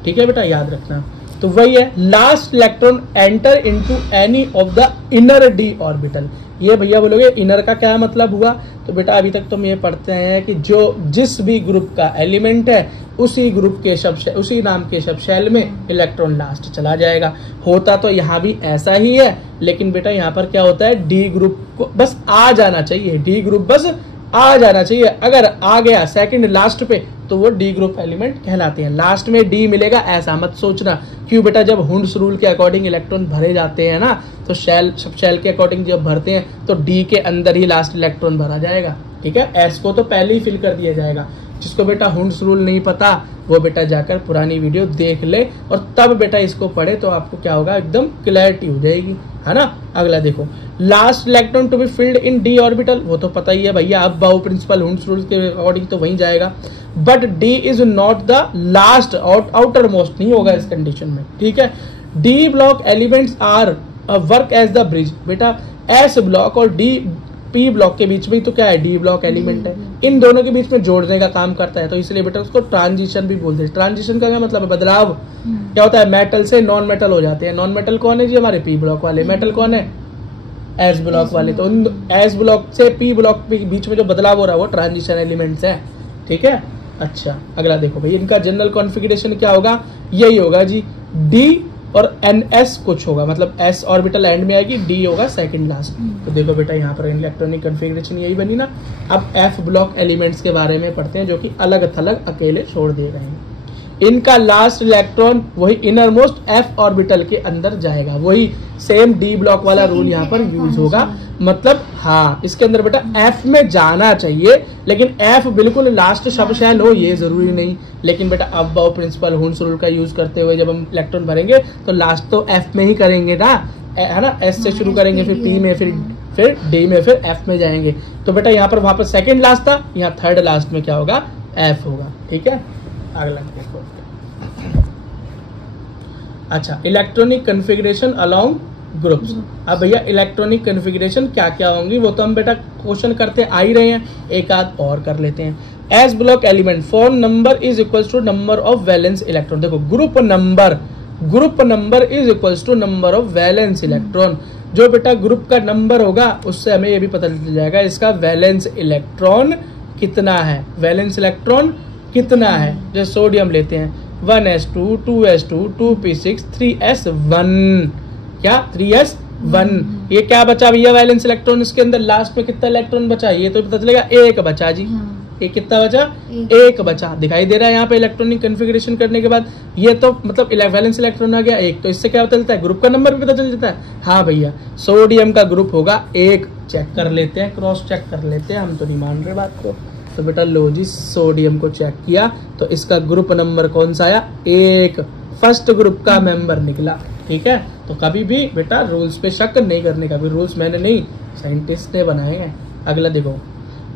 ठीक है बेटा, याद रखना। तो वही है, last electron enter into any of the inner D orbital. ये भैया बोलोगे इनर का क्या मतलब हुआ, तो बेटा अभी तक तुम ये पढ़ते हैं कि जो जिस भी ग्रुप का एलिमेंट है उसी ग्रुप के उसी नाम के सब शेल में इलेक्ट्रॉन लास्ट चला जाएगा। होता तो यहाँ भी ऐसा ही है, लेकिन बेटा यहाँ पर क्या होता है, डी ग्रुप को बस आ जाना चाहिए, डी ग्रुप बस आ जाना चाहिए। अगर आ गया सेकंड लास्ट पे तो वो डी ग्रुप एलिमेंट कहलाते हैं। लास्ट में डी मिलेगा ऐसा मत सोचना, क्यों बेटा, जब हुंड्स रूल के अकॉर्डिंग इलेक्ट्रॉन भरे जाते हैं ना, तो सब शेल के अकॉर्डिंग जब भरते हैं तो डी के अंदर ही लास्ट इलेक्ट्रॉन भरा जाएगा, ठीक है। एस को तो पहले ही फिल कर दिया जाएगा। जिसको बेटा हुंड्स रूल नहीं पता वो बेटा जाकर पुरानी वीडियो देख ले और तब बेटा इसको पढ़े, तो आपको क्या होगा एकदम क्लैरिटी हो जाएगी, है ना। अगला देखो, last electron to be filled in d orbital, वो तो पता ही है भैया, अब बाउ प्रिंसिपल हुंड्स रूल के अकॉर्डिंग तो वहीं जाएगा। But d is not the last, outermost नहीं होगा इस कंडीशन में, ठीक है। D block elements are work as the bridge, बेटा एस ब्लॉक और डी पी ब्लॉक के बीच में तो क्या है डी ब्लॉक एलिमेंट है, इन दोनों के बीच में जोड़ने का काम करता है, तो इसलिए बेटा उसको ट्रांजिशन भी बोलते हैं। ट्रांजिशन का क्या मतलब है, बदलाव। क्या होता है, मेटल से नॉन मेटल हो जाते हैं। नॉन मेटल कौन है जी, हमारे पी ब्लॉक वाले। मेटल कौन है, एस ब्लॉक वाले। तो उन एस ब्लॉक से पी ब्लॉक के बीच में जो बदलाव हो रहा है वो ट्रांजिशन एलिमेंट्स है, ठीक है। अच्छा अगला देखो भाई, इनका जनरल कॉन्फ़िगरेशन क्या होगा, यही होगा जी, डी और NS कुछ होगा, मतलब S ऑर्बिटल एंड में आएगी, D होगा सेकंड लास्ट। तो देखो बेटा यहाँ पर इलेक्ट्रॉनिक कॉन्फ़िगरेशन यही बनी ना। अब F ब्लॉक एलिमेंट्स के बारे में पढ़ते हैं, जो कि अलग थलग अकेले छोड़ दिए गए हैं। इनका लास्ट इलेक्ट्रॉन वही इनर मोस्ट F ऑर्बिटल के अंदर जाएगा, वही सेम D ब्लॉक वाला रूल यहाँ पर यूज होगा। मतलब हाँ, इसके अंदर बेटा F में जाना चाहिए, लेकिन F बिल्कुल लास्ट सब शेल हो ये जरूरी नहीं। लेकिन बेटा अब बाउ प्रिंसिपल हुंड्स रूल का यूज करते हुए जब हम इलेक्ट्रॉन भरेंगे तो लास्ट तो F में ही करेंगे ना, है ना। S से शुरू करेंगे, फिर P में, फिर D में, फिर F में जाएंगे। तो बेटा यहाँ पर वहां पर सेकेंड लास्ट था, यहाँ थर्ड लास्ट में क्या होगा, F होगा, ठीक है। अगला देखो, अच्छा इलेक्ट्रॉनिक कॉन्फ़िगरेशन अलोंग ग्रुप्स। अब भैया इलेक्ट्रॉनिक कॉन्फ़िगरेशन क्या क्या होंगी वो तो हम बेटा क्वेश्चन करते आ ही रहे हैं, एक आध और कर लेते हैं। S block element phone number is equals to number of valence electron. देखो group number is equals to number of valence electron. जो बेटा ग्रुप का नंबर होगा उससे हमें ये भी पता चल जाएगा इसका वैलेंस इलेक्ट्रॉन कितना है। वैलेंस इलेक्ट्रॉन कितना है, जैसे सोडियम लेते हैं 1s2 2s2 2p6 3s1, क्या 3s1। ये क्या बचा भैया वैलेंस इलेक्ट्रॉन, इसके अंदर लास्ट में कितना इलेक्ट्रॉन बचा, ये तो पता चलेगा एक बचा जी। ये कितना बचा, एक बचा। दिखाई दे रहा है यहाँ पे इलेक्ट्रॉनिक कॉन्फ़िगरेशन करने के बाद ये तो मतलब वैलेंस इलेक्ट्रॉन आ गया एक, तो इससे क्या पता चलता है, ग्रुप का नंबर भी पता चल जाता है। हाँ भैया सोडियम का ग्रुप होगा एक, चेक कर लेते हैं, क्रॉस चेक कर लेते हैं, हम तो नहीं मान रहे बात को। तो बेटा लो जी सोडियम को चेक किया तो इसका ग्रुप नंबर कौन सा आया, एक, फर्स्ट ग्रुप का मेंबर निकला। ठीक है, तो कभी भी बेटा रूल्स पे शक नहीं करने का, भी रूल्स मैंने नहीं साइंटिस्ट ने बनाए हैं। अगला देखो,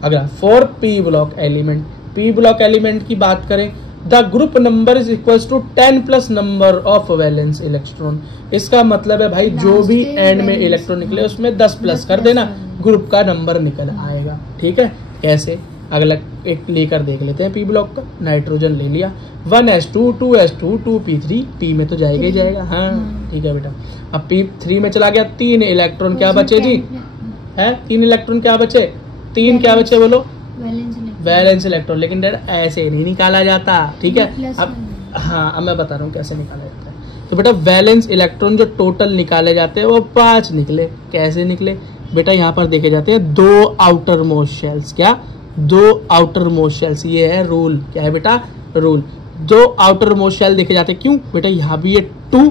अगला for p block element, p block element की बात करें, the group number is equal to 10 plus number of valence electron. इसका मतलब है भाई जो भी एंड में इलेक्ट्रॉन निकले उसमें 10 प्लस कर देना, ग्रुप का नंबर निकल आएगा। ठीक है, कैसे, अगला एक लेकर देख लेते हैं। पी ब्लॉक का नाइट्रोजन ले लिया, 1s2 2s2 2p3, पी में तो जाएगा ही जाएगा। हाँ ठीक है बेटा, अब p3 में चला गया, 3 इलेक्ट्रॉन क्या बचे जी, है 3 इलेक्ट्रॉन क्या बचे, 3 क्या बचे बोलो, वैलेंस इलेक्ट्रॉन। लेकिन डर ऐसे नहीं निकाला जाता। ठीक है, अब हाँ अब मैं बता रहा हूँ कैसे निकाला जाता है। तो बेटा वैलेंस इलेक्ट्रॉन जो टोटल निकाले जाते हैं वो 5 निकले। कैसे निकले बेटा, यहाँ पर देखे जाते हैं 2 आउटर मोस्ट शेल्स, क्या 2 आउटर मोस्ट शेल्स, ये है रूल। क्या है बेटा, रूल। 2 आउटर मोस्ट शेल देखे जाते हैं, क्यों बेटा, यहाँ भी ये 2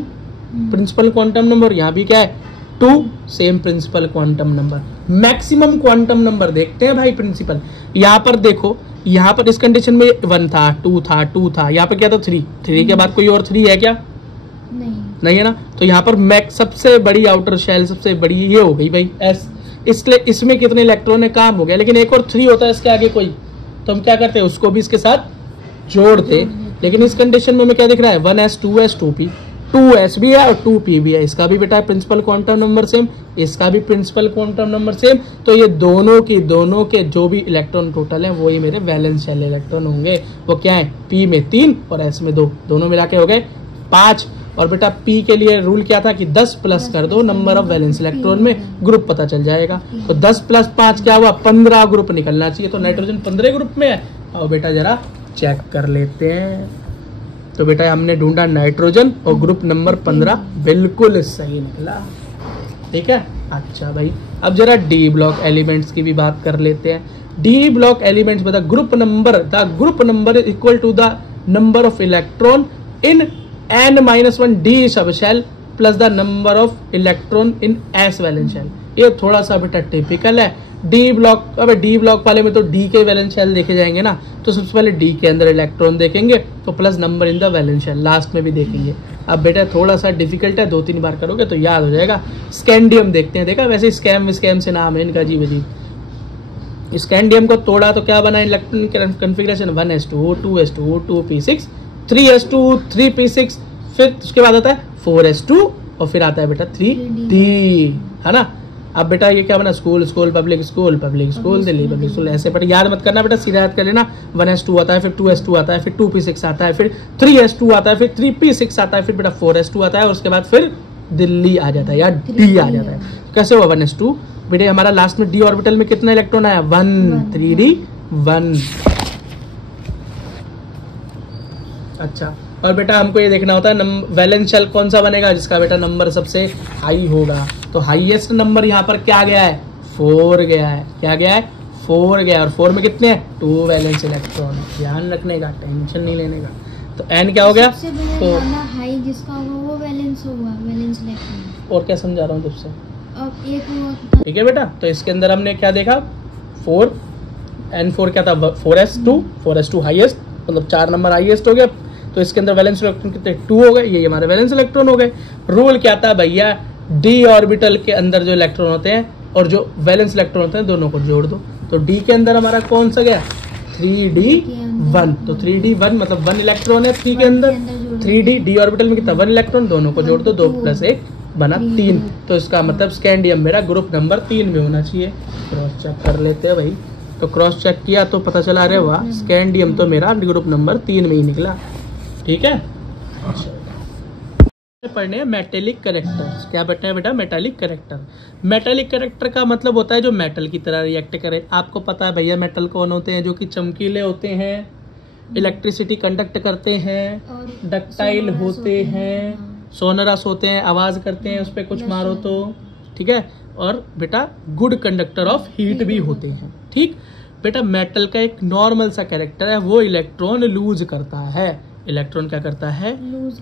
प्रिंसिपल क्वांटम नंबर, यहाँ भी क्या है 2 same principal quantum number. Maximum quantum number देखते हैं भाई प्रिंसिपल। यहाँ पर देखो, यहाँ पर इस कंडीशन में 1 था 2 था 2 था, यहाँ पर क्या था 3 के बाद कोई और 3 है क्या, नहीं है ना। तो यहाँ पर मैक्स सबसे बड़ी आउटर शेल सबसे बड़ी ये हो गई भाई एस, इसलिए इसमें कितने इलेक्ट्रॉन है काम हो गया। लेकिन एक और 3 होता है इसके आगे कोई, तो हम क्या करते हैं उसको भी इसके साथ जोड़ते। लेकिन इस कंडीशन में हमें क्या दिख रहा है 1s 2s 2p, 2s भी है और 2p भी है, इसका भी बेटा प्रिंसिपल क्वांटम नंबर सेम, इसका भी प्रिंसिपल क्वांटम नंबर सेम। तो ये दोनों के जो भी इलेक्ट्रॉन टोटल है वही मेरे वैलेंस शेल इलेक्ट्रॉन होंगे। वो क्या है, p में 3 और s में 2, दोनों मिला के हो गए 5। और बेटा p के लिए रूल क्या था कि 10 प्लस कर दो नंबर ऑफ वैलेंस इलेक्ट्रॉन में, ग्रुप पता चल जाएगा। तो 10 प्लस 5 क्या हुआ, 15 ग्रुप निकलना चाहिए। तो नाइट्रोजन 15 ग्रुप में है। और बेटा जरा चेक कर लेते हैं। तो बेटा हमने ढूंढा नाइट्रोजन और ग्रुप नंबर 15 बिल्कुल सही निकला। ठीक है, अच्छा भाई अब जरा डी ब्लॉक एलिमेंट्स की भी बात कर लेते हैं। डी ब्लॉक एलिमेंट्स बता, group number, the group number is equal to the number of electron in n-1 d sub shell plus the number of electron in s valence shell. ये थोड़ा सा बेटा टिपिकल है डी ब्लॉक। अब d block वाले में तो D के वैलेंस शेल देखे जाएंगे ना, तो सबसे पहले डी के अंदर इलेक्ट्रॉन देखेंगे तो plus number in the valence shell last में भी देखेंगे। अब बेटा थोड़ा सा डिफिकल्ट है, 2-3 बार करोगे तो याद हो जाएगा। स्कैंडियम देखते हैं, देखा वैसे स्कैम से नाम है इनका अजीब अजीब। स्कैंडियम को तोड़ा तो क्या बना, electronic configuration 1s2 2s2 2p6 3s2 3p6, फिर उसके बाद आता है 4s2 और फिर आता है बेटा 3d, है ना। अब बेटा ये क्या बना, school school public school public school Delhi public school. ऐसे बेटा याद मत करना बेटा, सीधा याद कर लेना। 1s2 आता है, फिर 2s2 आता है, फिर 2p6 आता है, फिर 3s2 आता है, फिर 3p6 आता है, फिर बेटा 4s2 आता है और उसके बाद फिर दिल्ली आ जाता है या डी आ जाता है। कैसे हुआ 1s2 बेटा, हमारा लास्ट में डी ऑर्बिटल में कितना इलेक्ट्रॉन आया 1, 3d 1। अच्छा, और बेटा हमको ये देखना होता है वैलेंस शेल कौन सा बनेगा जिसका बेटा नंबर सबसे हाई होगा। तो हाईएस्ट नंबर यहाँ पर क्या गया है, 4 गया है। क्या गया है, 4 गया। और 4 में कितने हैं, 2 वैलेंस इलेक्ट्रॉन। ध्यान रखने का, टेंशन नहीं लेने का। तो n क्या हो गया, तो हाई जिसका होगा वो वैलेंस होगा, वैलेंस इलेक्ट्रॉन। और क्या समझा रहा हूँ तुझसे, अब एक हुआ। ठीक है बेटा। तो इसके अंदर हमने क्या देखा, 4 n4 क्या था 4s2 हाईएस्ट, मतलब 4 नंबर हाईएस्ट हो गया। तो इसके अंदर वैलेंस इलेक्ट्रॉन कितने 2 हो गए, ये हमारे वैलेंस इलेक्ट्रॉन हो गए। रूल क्या था भैया, डी ऑर्बिटल के अंदर जो इलेक्ट्रॉन होते हैं और जो वैलेंस इलेक्ट्रॉन होते हैं दोनों को जोड़ दो। तो डी के अंदर हमारा कौन सा गया 3d1, तो 3d1 मतलब 1 इलेक्ट्रॉन है 3 के अंदर। 3d डी ऑर्बिटल में कितना 1 इलेक्ट्रॉन, दोनों को जोड़ दो, 2 + 1 बना 3। तो इसका मतलब स्कैंडियम मेरा ग्रुप नंबर 3 में होना चाहिए। क्रॉस चेक कर लेते हैं भाई। तो क्रॉस चेक किया तो पता चला, अरे वाह स्कैंडियम तो मेरा ग्रुप नंबर 3 में ही निकला। ठीक है, पढ़ने हैं मेटेलिक कैरेक्टर्स। क्या बैठे हैं बेटा, मेटेलिक कैरेक्टर। मेटेलिक कैरेक्टर का मतलब होता है जो मेटल की तरह रिएक्ट करे। आपको पता है भैया मेटल कौन होते हैं, जो कि चमकीले होते हैं, इलेक्ट्रिसिटी कंडक्ट करते हैं, डक्टाइल होते हैं, सोनरस होते हैं, आवाज करते हैं, उस पर कुछ मारो तो, ठीक है। और बेटा गुड कंडक्टर ऑफ हीट भी होते हैं, ठीक। बेटा मेटल का एक नॉर्मल सा कैरेक्टर है, वो इलेक्ट्रॉन लूज करता है। इलेक्ट्रॉन क्या करता है?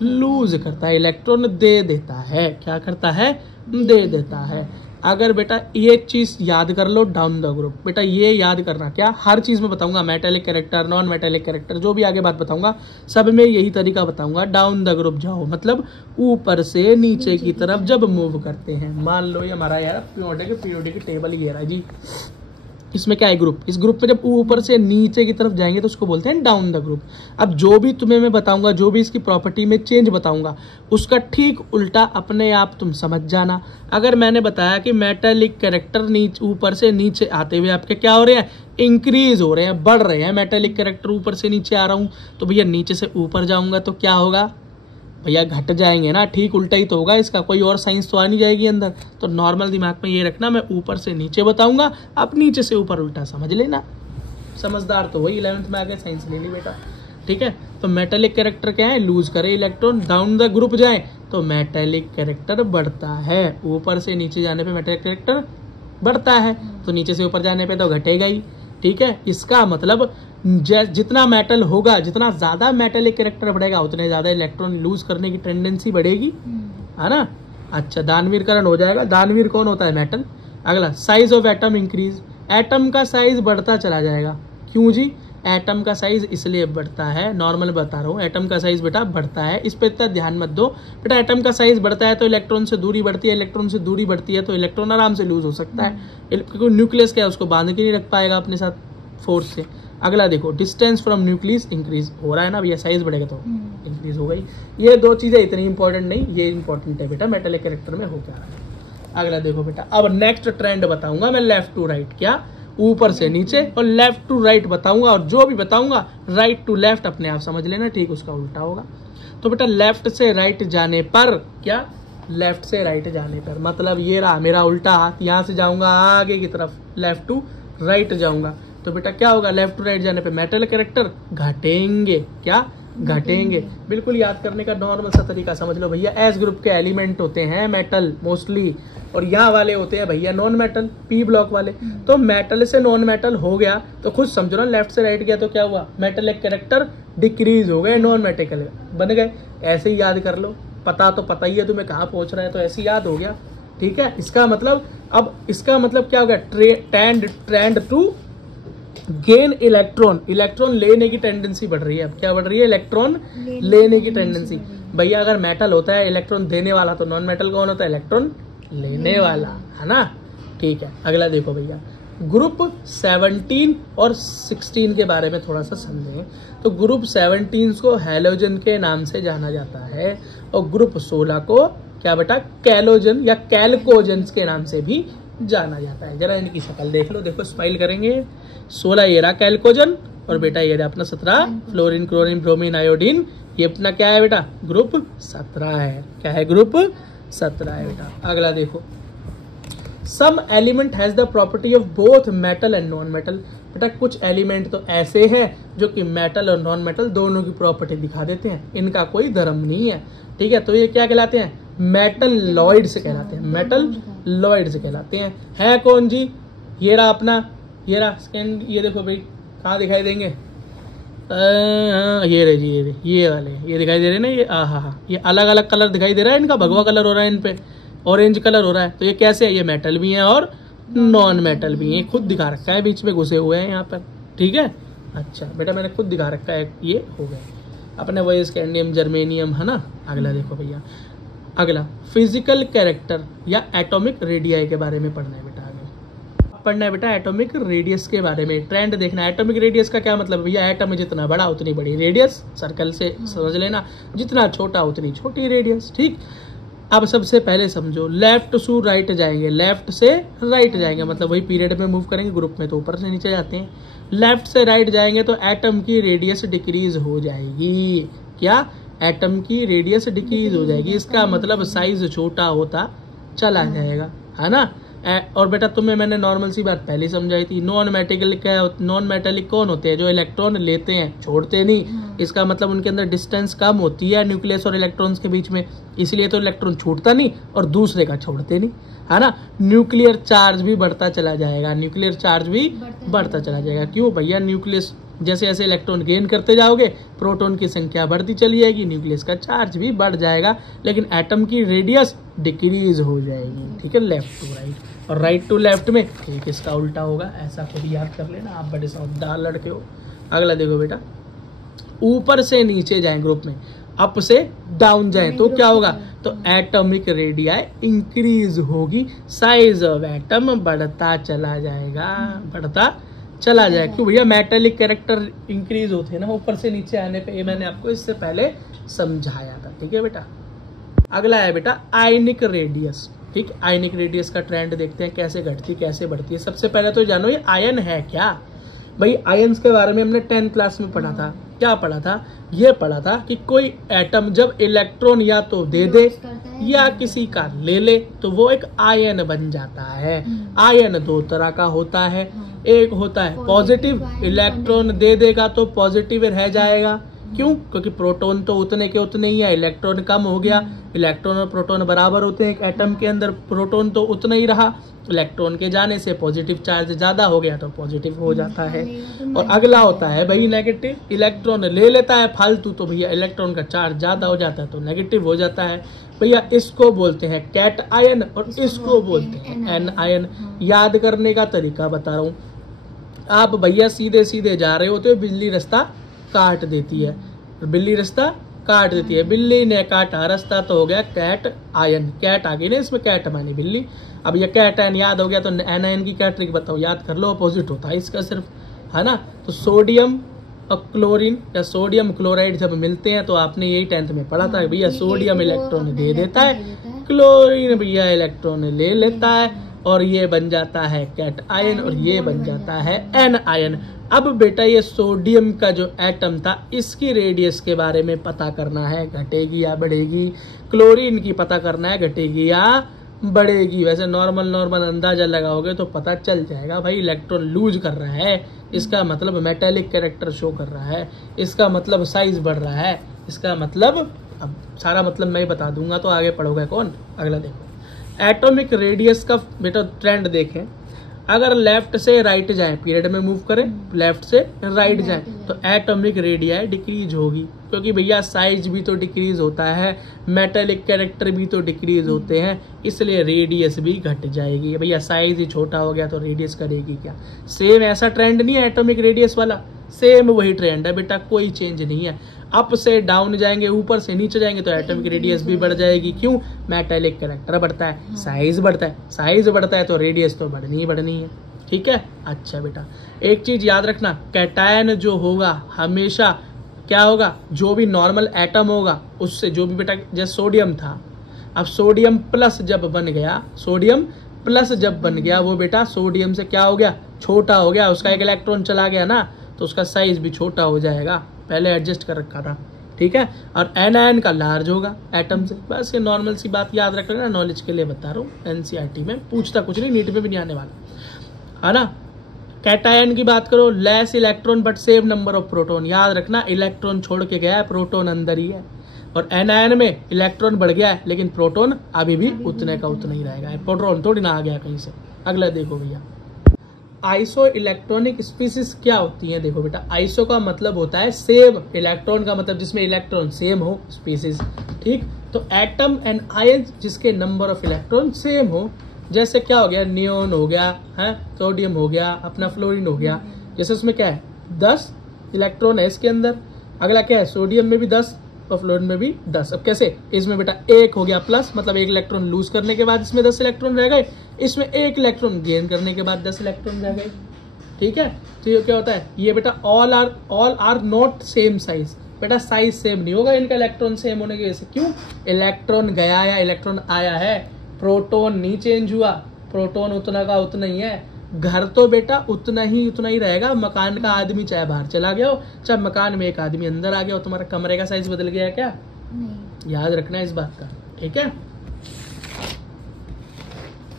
लूज करता है। इलेक्ट्रॉन दे देता है, क्या करता है? दे देता है। अगर बेटा ये चीज याद कर लो, डाउन द ग्रुप, बेटा ये याद करना, क्या हर चीज में बताऊंगा, metallic character, non metallic character, जो भी आगे बात बताऊंगा सब में यही तरीका बताऊंगा। डाउन द ग्रुप जाओ, मतलब ऊपर से नीचे की तरफ जब मूव करते हैं। मान लो ये हमारा यार पीरियोडिक टेबल ही है जी, इसमें क्या है? ग्रुप। इस ग्रुप पे जब ऊपर से नीचे की तरफ जाएंगे तो उसको बोलते हैं डाउन द ग्रुप। अब जो भी तुम्हें मैं बताऊंगा, जो भी इसकी प्रॉपर्टी में चेंज बताऊंगा, उसका ठीक उल्टा अपने आप तुम समझ जाना। अगर मैंने बताया कि मेटेलिक कैरेक्टर ऊपर से नीचे आते हुए आपके क्या हो रहे हैं? इंक्रीज हो रहे हैं, बढ़ रहे हैं। मेटेलिक कैरेक्टर ऊपर से नीचे आ रहा हूं तो भैया नीचे से ऊपर जाऊंगा तो क्या होगा? भैया घट जाएंगे ना, ठीक उल्टा ही तो होगा इसका, कोई और साइंस तो आ नहीं जाएगी अंदर। तो नॉर्मल दिमाग में ये रखना, मैं ऊपर से नीचे बताऊंगा, आप नीचे से ऊपर उल्टा समझ लेना। समझदार तो वही 11th में आके साइंस ले ली बेटा, ठीक है। तो मेटेलिक कैरेक्टर क्या है? लूज करे इलेक्ट्रॉन। डाउन द ग्रुप जाए तो मेटेलिक कैरेक्टर बढ़ता है। ऊपर से नीचे जाने पे मेटेलिक कैरेक्टर बढ़ता है, तो नीचे से ऊपर जाने पे तो घटेगा ही, ठीक है। इसका मतलब जितना मेटल होगा, जितना ज्यादा मेटेलिक कैरेक्टर बढ़ेगा, उतने ज्यादा इलेक्ट्रॉन लूज करने की टेंडेंसी बढ़ेगी, है ना। अच्छा, दानवीरकरण हो जाएगा। दानवीर कौन होता है? मेटल। अगला, size of atom increase. Atom का साइज बढ़ता चला जाएगा। क्यों जी? एटम का साइज इसलिए बढ़ता है, नॉर्मल बता रहा हूँ, एटम का साइज बेटा बढ़ता है, इस पर इतना ध्यान मत दो बेटा। एटम का साइज बढ़ता है तो इलेक्ट्रॉन से दूरी बढ़ती है, इलेक्ट्रॉन से दूरी बढ़ती है तो इलेक्ट्रॉन आराम से लूज हो सकता है, क्योंकि न्यूक्लियस क्या है, उसको बांध के नहीं रख पाएगा अपने साथ फोर्स से। अगला देखो, डिस्टेंस फ्रॉम न्यूक्लियस इंक्रीज हो रहा है ना भैया, साइज बढ़ेगा तो इंक्रीज हो गई। ये दो चीजें इतनी इंपॉर्टेंट नहीं, ये इंपॉर्टेंट है बेटा मेटेलिक कैरेक्टर में हो क्या रहा है। अगला देखो बेटा, अब नेक्स्ट ट्रेंड बताऊंगा मैं, लेफ्ट टू राइट, क्या ऊपर से नीचे, और लेफ्ट टू राइट बताऊंगा, और जो भी बताऊंगा राइट टू लेफ्ट अपने आप समझ लेना, ठीक उसका उल्टा होगा। तो बेटा लेफ्ट से राइट जाने पर क्या? लेफ्ट से राइट जाने पर मतलब ये रहा मेरा उल्टा हाथ, यहाँ से जाऊंगा आगे की तरफ, लेफ्ट टू राइट जाऊंगा तो बेटा क्या होगा? लेफ्ट टू राइट जाने पे मेटल कैरेक्टर घटेंगे, क्या घटेंगे। बिल्कुल याद करने का नॉर्मल सा तरीका समझ लो भैया, एस ग्रुप के एलिमेंट होते हैं मेटल मोस्टली, और यहाँ वाले होते हैं भैया नॉन मेटल, पी ब्लॉक वाले। तो मेटल से नॉन मेटल हो गया तो खुद समझो ना, लेफ्ट से राइट गया तो क्या हुआ? मेटेलिक कैरेक्टर डिक्रीज हो गए, नॉन मेटेलिक बन गए। ऐसे ही याद कर लो, पता तो पता ही है तुम्हें कहाँ पहुंच रहा है, तो ऐसे याद हो गया, ठीक है। इसका मतलब, अब इसका मतलब क्या हो गया? Trend to gain electron, electron लेने की टेंडेंसी बढ़ रही है। अब क्या बढ़ रही है? इलेक्ट्रॉन लेने की टेंडेंसी। भैया अगर मेटल होता है इलेक्ट्रॉन देने वाला, तो नॉन मेटल कौन होता है? इलेक्ट्रॉन लेने वाला, है ना, ठीक है। अगला देखो भैया, ग्रुप 17 और 16 के बारे में थोड़ा सा समझें। तो ग्रुप 17 को हैलोजन के नाम से जाना जाता है, और ग्रुप 16 को क्या बेटा? कैलोजन या कैल्कोजन के नाम से भी जाना जाता है। जरा इनकी शक्ल देख लो, देखो स्माइल करेंगे। 16 ये रहा कैल्कोजन, और बेटा ये रहा अपना 17 फ्लोरीन, क्लोरीन, ब्रोमीन, आयोडीन। ये अपना क्या है बेटा? ग्रुप 17 है। क्या है? ग्रुप 17 है बेटा। अगला देखो, some element has the property of both metal and non metal. बेटा कुछ एलिमेंट तो ऐसे हैं जो कि मेटल और नॉन मेटल दोनों की प्रॉपर्टी दिखा देते हैं, इनका कोई धर्म नहीं है, ठीक है। तो ये क्या कहलाते हैं? मेटल लॉइड्स कहलाते हैं, मेटल लॉइड्स कहलाते हैं। है कौन जी? ये रहा अपना, ये रहा स्कैन, ये देखो भाई कहाँ दिखाई देंगे? ये रहे जी, ये वाले, ये दिखाई दे रहे ना, ये ये अलग अलग कलर दिखाई दे रहा है, इनका भगवा कलर हो रहा है, इन पे ऑरेंज कलर हो रहा है। तो ये कैसे है? ये मेटल भी है और नॉन मेटल भी है, खुद दिखा रखा है, बीच में घुसे हुए हैं यहाँ पर, ठीक है। अच्छा बेटा मैंने खुद दिखा रखा है, ये हो गए अपने वही स्कैंडियम, जर्मेनियम, है ना। अगला देखो भैया, अगला फिजिकल कैरेक्टर या एटॉमिक रेडियाई के बारे में पढ़ना है बेटा। आगे पढ़ना है बेटा एटॉमिक रेडियस के बारे में, ट्रेंड देखना है। एटॉमिक रेडियस का क्या मतलब? भैया एटम जितना बड़ा उतनी बड़ी रेडियस, सर्कल से समझ लेना, जितना छोटा उतनी छोटी रेडियस, ठीक। अब सबसे पहले समझो, लेफ्ट टू राइट जाएंगे, लेफ्ट से राइट जाएंगे मतलब वही पीरियड में मूव करेंगे, ग्रुप में तो ऊपर से नीचे जाते हैं। लेफ्ट से राइट जाएंगे तो एटम की रेडियस डिक्रीज हो जाएगी। क्या? एटम की रेडियस डिक्रीज हो जाएगी। इसका मतलब साइज छोटा होता चला जाएगा, है ना। और बेटा तुम्हें मैंने नॉर्मल सी बात पहले समझाई थी, नॉन मेटेलिक कौन होते हैं? जो इलेक्ट्रॉन लेते हैं, छोड़ते नहीं। इसका मतलब उनके अंदर डिस्टेंस कम होती है न्यूक्लियस और इलेक्ट्रॉन्स के बीच में, इसलिए तो इलेक्ट्रॉन छूटता नहीं और दूसरे का छोड़ते नहीं, है ना। न्यूक्लियर चार्ज भी बढ़ता चला जाएगा, न्यूक्लियर चार्ज भी बढ़ता चला जाएगा। क्यों भैया? न्यूक्लियस जैसे जैसे इलेक्ट्रॉन गेन करते जाओगे, प्रोटॉन की संख्या बढ़ती चली जाएगी, न्यूक्लियस का चार्ज भी बढ़ जाएगा, लेकिन एटम की रेडियस डिक्रीज हो जाएगी। ठीक है, लेफ्ट टू राइट और राइट टू लेफ्ट में ठीक इसका उल्टा होगा। ऐसा खुद याद कर लेना, आप बड़े समझदार लड़के हो। अगला देखो बेटा, ऊपर से नीचे जाए ग्रुप में, अप से डाउन जाए तो क्या होगा? तो एटॉमिक रेडियाई इंक्रीज होगी, साइज ऑफ एटम बढ़ता चला जाएगा, बढ़ता चला जाएगा। क्यों भैया? मेटेलिक कैरेक्टर इंक्रीज होते हैं ना ऊपर से नीचे आने पे, ये मैंने आपको इससे पहले समझाया था। ठीक है बेटा, अगला है बेटा आयनिक रेडियस। ठीक, आयनिक रेडियस का ट्रेंड देखते हैं, कैसे घटती कैसे बढ़ती है। सबसे पहले तो जानो ये आयन है क्या। भाई आयन्स के बारे में हमने 10th क्लास में पढ़ा था। क्या पढ़ा था? ये पढ़ा था कि कोई एटम जब इलेक्ट्रॉन या तो दे दे या किसी का ले ले तो वो एक आयन बन जाता है। आयन दो तरह का होता है, एक होता है पॉजिटिव, इलेक्ट्रॉन दे देगा तो पॉजिटिव रह जाएगा। क्यों? क्योंकि प्रोटॉन तो उतने के उतने ही है, इलेक्ट्रॉन कम हो गया, इलेक्ट्रॉन और प्रोटॉन बराबर होते हैं एक एटम के अंदर, प्रोटॉन तो उतना ही रहा, इलेक्ट्रॉन के जाने से पॉजिटिव चार्ज ज्यादा हो गया तो पॉजिटिव हो जाता है। और अगला होता है भाई नेगेटिव, इलेक्ट्रॉन ले लेता है फालतू तो भैया इलेक्ट्रॉन का चार्ज ज्यादा हो जाता है तो नेगेटिव हो जाता है। भैया इसको बोलते हैं कैट आयन और इसको बोलते हैं एन आयन। याद करने का तरीका बता रहा हूँ, आप भैया सीधे सीधे जा रहे होते हो, बिजली रास्ता काट देती है, बिल्ली रास्ता काट देती है, बिल्ली ने काटा रास्ता तो हो गया कैट आयन। कैट आ गई ना इसमें, कैट मानी बिल्ली। अब ये कैट आयन याद हो गया तो एन आयन की क्या ट्रिक बताओ, याद कर लो, अपोजिट होता है इसका सिर्फ, है ना। तो सोडियम और क्लोरीन या सोडियम क्लोराइड जब मिलते हैं तो आपने यही 10th में पढ़ा था भैया, सोडियम इलेक्ट्रॉन दे देता है, क्लोरीन भैया इलेक्ट्रॉन ले लेता है और ये बन जाता है कैट आयन और ये बन जाता है एन आयन। अब बेटा ये सोडियम का जो एटम था इसकी रेडियस के बारे में पता करना है, घटेगी या बढ़ेगी। क्लोरीन की पता करना है, घटेगी या बढ़ेगी। वैसे नॉर्मल अंदाजा लगाओगे तो पता चल जाएगा भाई इलेक्ट्रॉन लूज कर रहा है, इसका मतलब मेटेलिक कैरेक्टर शो कर रहा है, इसका मतलब साइज बढ़ रहा है, इसका मतलब, अब सारा मतलब मैं ही बता दूंगा तो आगे पढ़ोगे कौन। अगला देखो, एटॉमिक रेडियस का बेटा ट्रेंड देखें। अगर लेफ्ट से राइट जाए, पीरियड में मूव करें, लेफ्ट से राइट जाए तो एटॉमिक रेडियाई डिक्रीज होगी, क्योंकि भैया साइज भी तो डिक्रीज होता है, मेटेलिक कैरेक्टर भी तो डिक्रीज होते हैं, इसलिए रेडियस भी घट जाएगी। भैया साइज ही छोटा हो गया तो रेडियस करेगी क्या? सेम ऐसा ट्रेंड नहीं है एटॉमिक रेडियस वाला, सेम वही ट्रेंड है बेटा, कोई चेंज नहीं है। अप से डाउन जाएंगे, ऊपर से नीचे जाएंगे तो एटॉमिक रेडियस भी बढ़ जाएगी। क्यों? मेटेलिक कैरेक्टर बढ़ता है, साइज बढ़ता है, साइज बढ़ता है तो रेडियस तो बढ़नी ही बढ़नी है। ठीक है, अच्छा बेटा एक चीज याद रखना, कैटायन जो होगा हमेशा क्या होगा, जो भी नॉर्मल एटम होगा उससे, जो भी बेटा जैसे सोडियम था, अब सोडियम प्लस जब बन गया, सोडियम प्लस जब बन गया वो बेटा सोडियम से क्या हो गया, छोटा हो गया, उसका एक इलेक्ट्रॉन चला गया ना तो उसका साइज भी छोटा हो जाएगा, पहले एडजस्ट कर रखा था। ठीक है, और एनायन का लार्ज होगा एटम से। बस ये नॉर्मल सी बात याद रख लेना, नॉलेज के लिए बता रहा हूँ, एनसीईआरटी में पूछता कुछ नहीं, नीट में भी नहीं आने वाला, है ना। कैटायन की बात करो, less electron but same number of proton, याद रखना इलेक्ट्रॉन छोड़ के गया है, प्रोटॉन अंदर ही है। और एनायन में इलेक्ट्रॉन बढ़ गया है लेकिन प्रोटॉन अभी भी उतने का उतना ही रहेगा, प्रोटॉन थोड़ी ना आ गया कहीं से। अगला देखो भैया, आइसो इलेक्ट्रॉनिक स्पीसीज क्या होती है। देखो बेटा, आइसो का मतलब होता है सेम, इलेक्ट्रॉन का मतलब जिसमें इलेक्ट्रॉन सेम हो, स्पीसीज। ठीक, तो एटम एंड आयन जिसके नंबर ऑफ इलेक्ट्रॉन सेम हो, जैसे क्या हो गया, नियोन हो गया है, सोडियम हो गया, अपना फ्लोरीन हो गया, जैसे उसमें क्या है 10 इलेक्ट्रॉन है इसके अंदर। अगला क्या है, सोडियम में भी 10 और फ्लोरीन में भी 10। अब कैसे, इसमें बेटा 1 हो गया प्लस, मतलब 1 इलेक्ट्रॉन लूज करने के बाद इसमें 10 इलेक्ट्रॉन रह गए, इसमें 1 इलेक्ट्रॉन गेन करने के बाद 10 इलेक्ट्रॉन रह गए। ठीक है, तो ये क्या होता है, ये बेटा all are not same size, बेटा साइज सेम नहीं होगा इनका इलेक्ट्रॉन सेम होने की वजह से। क्यों? इलेक्ट्रॉन गया या इलेक्ट्रॉन आया है, प्रोटॉन नहीं चेंज हुआ, प्रोटॉन उतना का उतना ही है। घर तो बेटा उतना ही रहेगा, मकान का आदमी चाहे बाहर चला गया हो, चाहे मकान में एक आदमी अंदर आ गया हो, तुम्हारा कमरे का साइज बदल गया है क्या? नहीं। याद रखना इस बात का। ठीक है,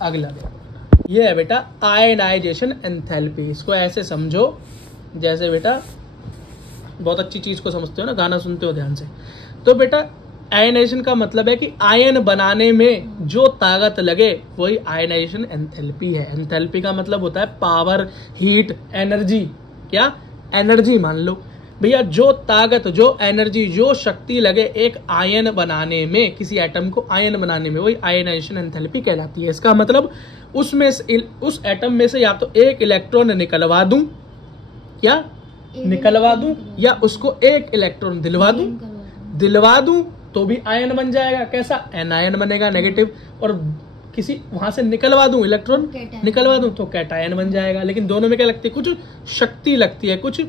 अगला देखो, ये है बेटा आयनाइजेशन एंथैल्पी। इसको ऐसे समझो जैसे बेटा बहुत अच्छी चीज को समझते हो ना, गाना सुनते हो ध्यान से। तो बेटा आयनाइजेशन का मतलब है कि आयन बनाने में जो ताकत लगे वही आयनाइजेशन एंथैल्पी है। एंथैल्पी का मतलब होता है पावर, हीट, एनर्जी। क्या? एनर्जी मान लो भैया, जो ताकत, जो एनर्जी, जो शक्ति लगे एक आयन बनाने में, किसी एटम को आयन बनाने में, वही आयनाइजेशन एंथैल्पी कहलाती है। इसका मतलब उसमें से, उस एटम में से या तो एक इलेक्ट्रॉन निकलवा दूं, क्या निकलवा दूं, या उसको एक इलेक्ट्रॉन दिलवा दूं तो भी आयन बन जाएगा। कैसा? एनायन बनेगा, नेगेटिव। और किसी वहां से निकलवा दूं, इलेक्ट्रॉन निकलवा दूं तो कैटायन बन जाएगा। लेकिन दोनों में क्या लगती है? कुछ शक्ति लगती है, कुछ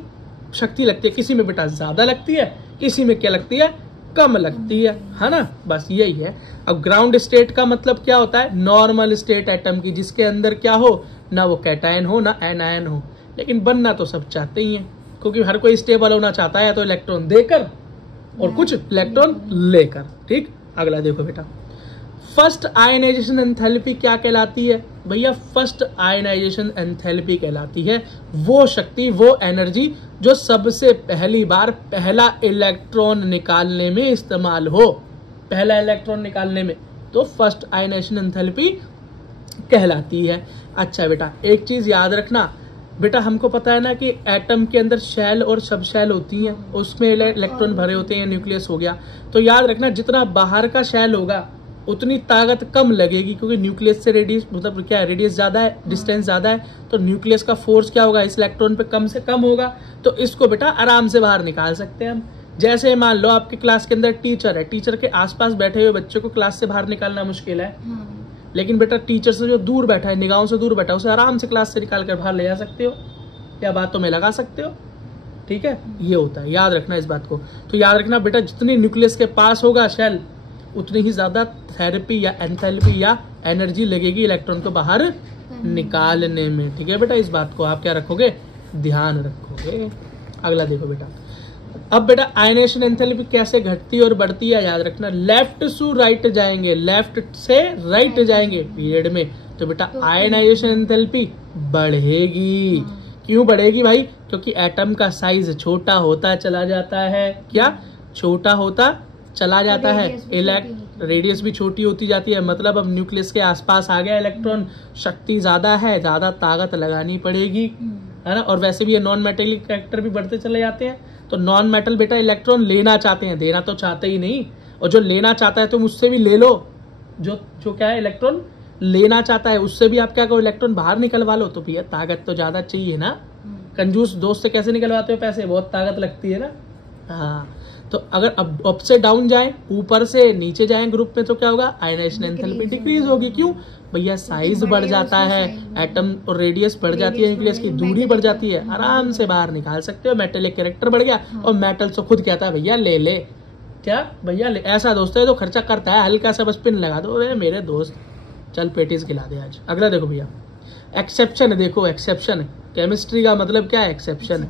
शक्ति लगती है। किसी में बेटा ज्यादा लगती है, किसी में क्या लगती है? कम लगती है ना। बस यही है। अब ग्राउंड स्टेट का मतलब क्या होता है? नॉर्मल स्टेट एटम की, जिसके अंदर क्या हो, ना वो कैटायन हो ना एनायन हो। लेकिन बनना तो सब चाहते ही हैं, क्योंकि हर कोई स्टेबल होना चाहता है, तो इलेक्ट्रॉन देकर और कुछ इलेक्ट्रॉन लेकर। ठीक, अगला देखो बेटा, फर्स्ट आयनाइजेशन एंथैल्पी क्या कहलाती है? भैया फर्स्ट आयनाइजेशन एंथैल्पी कहलाती है वो शक्ति, वो एनर्जी जो सबसे पहली बार पहला इलेक्ट्रॉन निकालने में इस्तेमाल हो। पहला इलेक्ट्रॉन निकालने में, तो फर्स्ट आयनाइजेशन एंथैल्पी कहलाती है। अच्छा बेटा, एक चीज याद रखना बेटा, हमको पता है ना कि एटम के अंदर शेल और सब शेल होती हैं, उसमें इलेक्ट्रॉन भरे होते हैं, न्यूक्लियस हो गया। तो याद रखना जितना बाहर का शेल होगा उतनी ताकत कम लगेगी, क्योंकि न्यूक्लियस से रेडियस, मतलब क्या है, रेडियस ज्यादा है, डिस्टेंस ज्यादा है, तो न्यूक्लियस का फोर्स क्या होगा, इस इलेक्ट्रॉन पे कम से कम होगा। तो इसको बेटा आराम से बाहर निकाल सकते हैं हम। जैसे मान लो आपके क्लास के अंदर टीचर है, टीचर के आसपास बैठे हुए बच्चे को क्लास से बाहर निकालना मुश्किल है, लेकिन बेटा टीचर से जो दूर बैठा है, निगाहों से दूर बैठा है, उसे आराम से क्लास से निकाल कर बाहर ले जा सकते हो, या बातों में लगा सकते हो। ठीक है, ये होता है, याद रखना इस बात को। तो याद रखना बेटा, जितनी न्यूक्लियस के पास होगा शेल, उतनी ही ज्यादा थेरेपी या एंथैल्पी या एनर्जी लगेगी इलेक्ट्रॉन को बाहर निकालने में। ठीक है बेटा, इस बात को आप क्या रखोगे? ध्यान रखोगे। अगला देखो बेटा, अब बेटा आयनाइजेशन एंथैल्पी कैसे घटती है और बढ़ती है, याद रखना। लेफ्ट से राइट जाएंगे, लेफ्ट से राइट जाएंगे पीरियड में, तो बेटा आयनाइजेशन एंथैल्पी बढ़ेगी। क्यों बढ़ेगी भाई? क्योंकि एटम का साइज छोटा होता चला जाता है। क्या? छोटा होता चला जाता है। रेडियस भी छोटी होती जाती है। मतलब अब न्यूक्लियस के आसपास आ गया इलेक्ट्रॉन, शक्ति ज्यादा है, ज्यादा ताकत लगानी पड़ेगी, है ना। और वैसे भी ये नॉन मेटेलिक कैरेक्टर भी बढ़ते चले जाते हैं। तो नॉन मेटल बेटा इलेक्ट्रॉन लेना चाहते हैं, देना तो चाहते ही नहीं। और जो लेना चाहता है तुम उससे भी ले लो, जो क्या है इलेक्ट्रॉन लेना चाहता है उससे भी आप क्या करो, इलेक्ट्रॉन बाहर निकलवा लो। तो भैया ताकत तो ज्यादा चाहिए ना। कंजूस दोस्त से कैसे निकलवाते हो पैसे? बहुत ताकत लगती है ना। हाँ, तो अगर अब अप से डाउन जाए, ऊपर से नीचे जाए ग्रुप में, तो क्या होगा? आयनाइजेशन एंथैल्पी डिक्रीज होगी। क्यों भैया? साइज बढ़ जाता है एटम, और रेडियस बढ़ जाती है, न्यूक्लियस की दूरी बढ़ जाती है, आराम से बाहर निकाल सकते हो। मेटलिक कैरेक्टर बढ़ गया, और मेटल से खुद कहता है भैया ले ले। क्या भैया ले? ऐसा दोस्त है तो खर्चा करता है, हल्का सा बस पिन लगा दो, मेरे दोस्त चल पेटीज खिला दे आज। अगला देखो भैया, एक्सेप्शन देखो, एक्सेप्शन केमिस्ट्री का मतलब क्या है? Exception.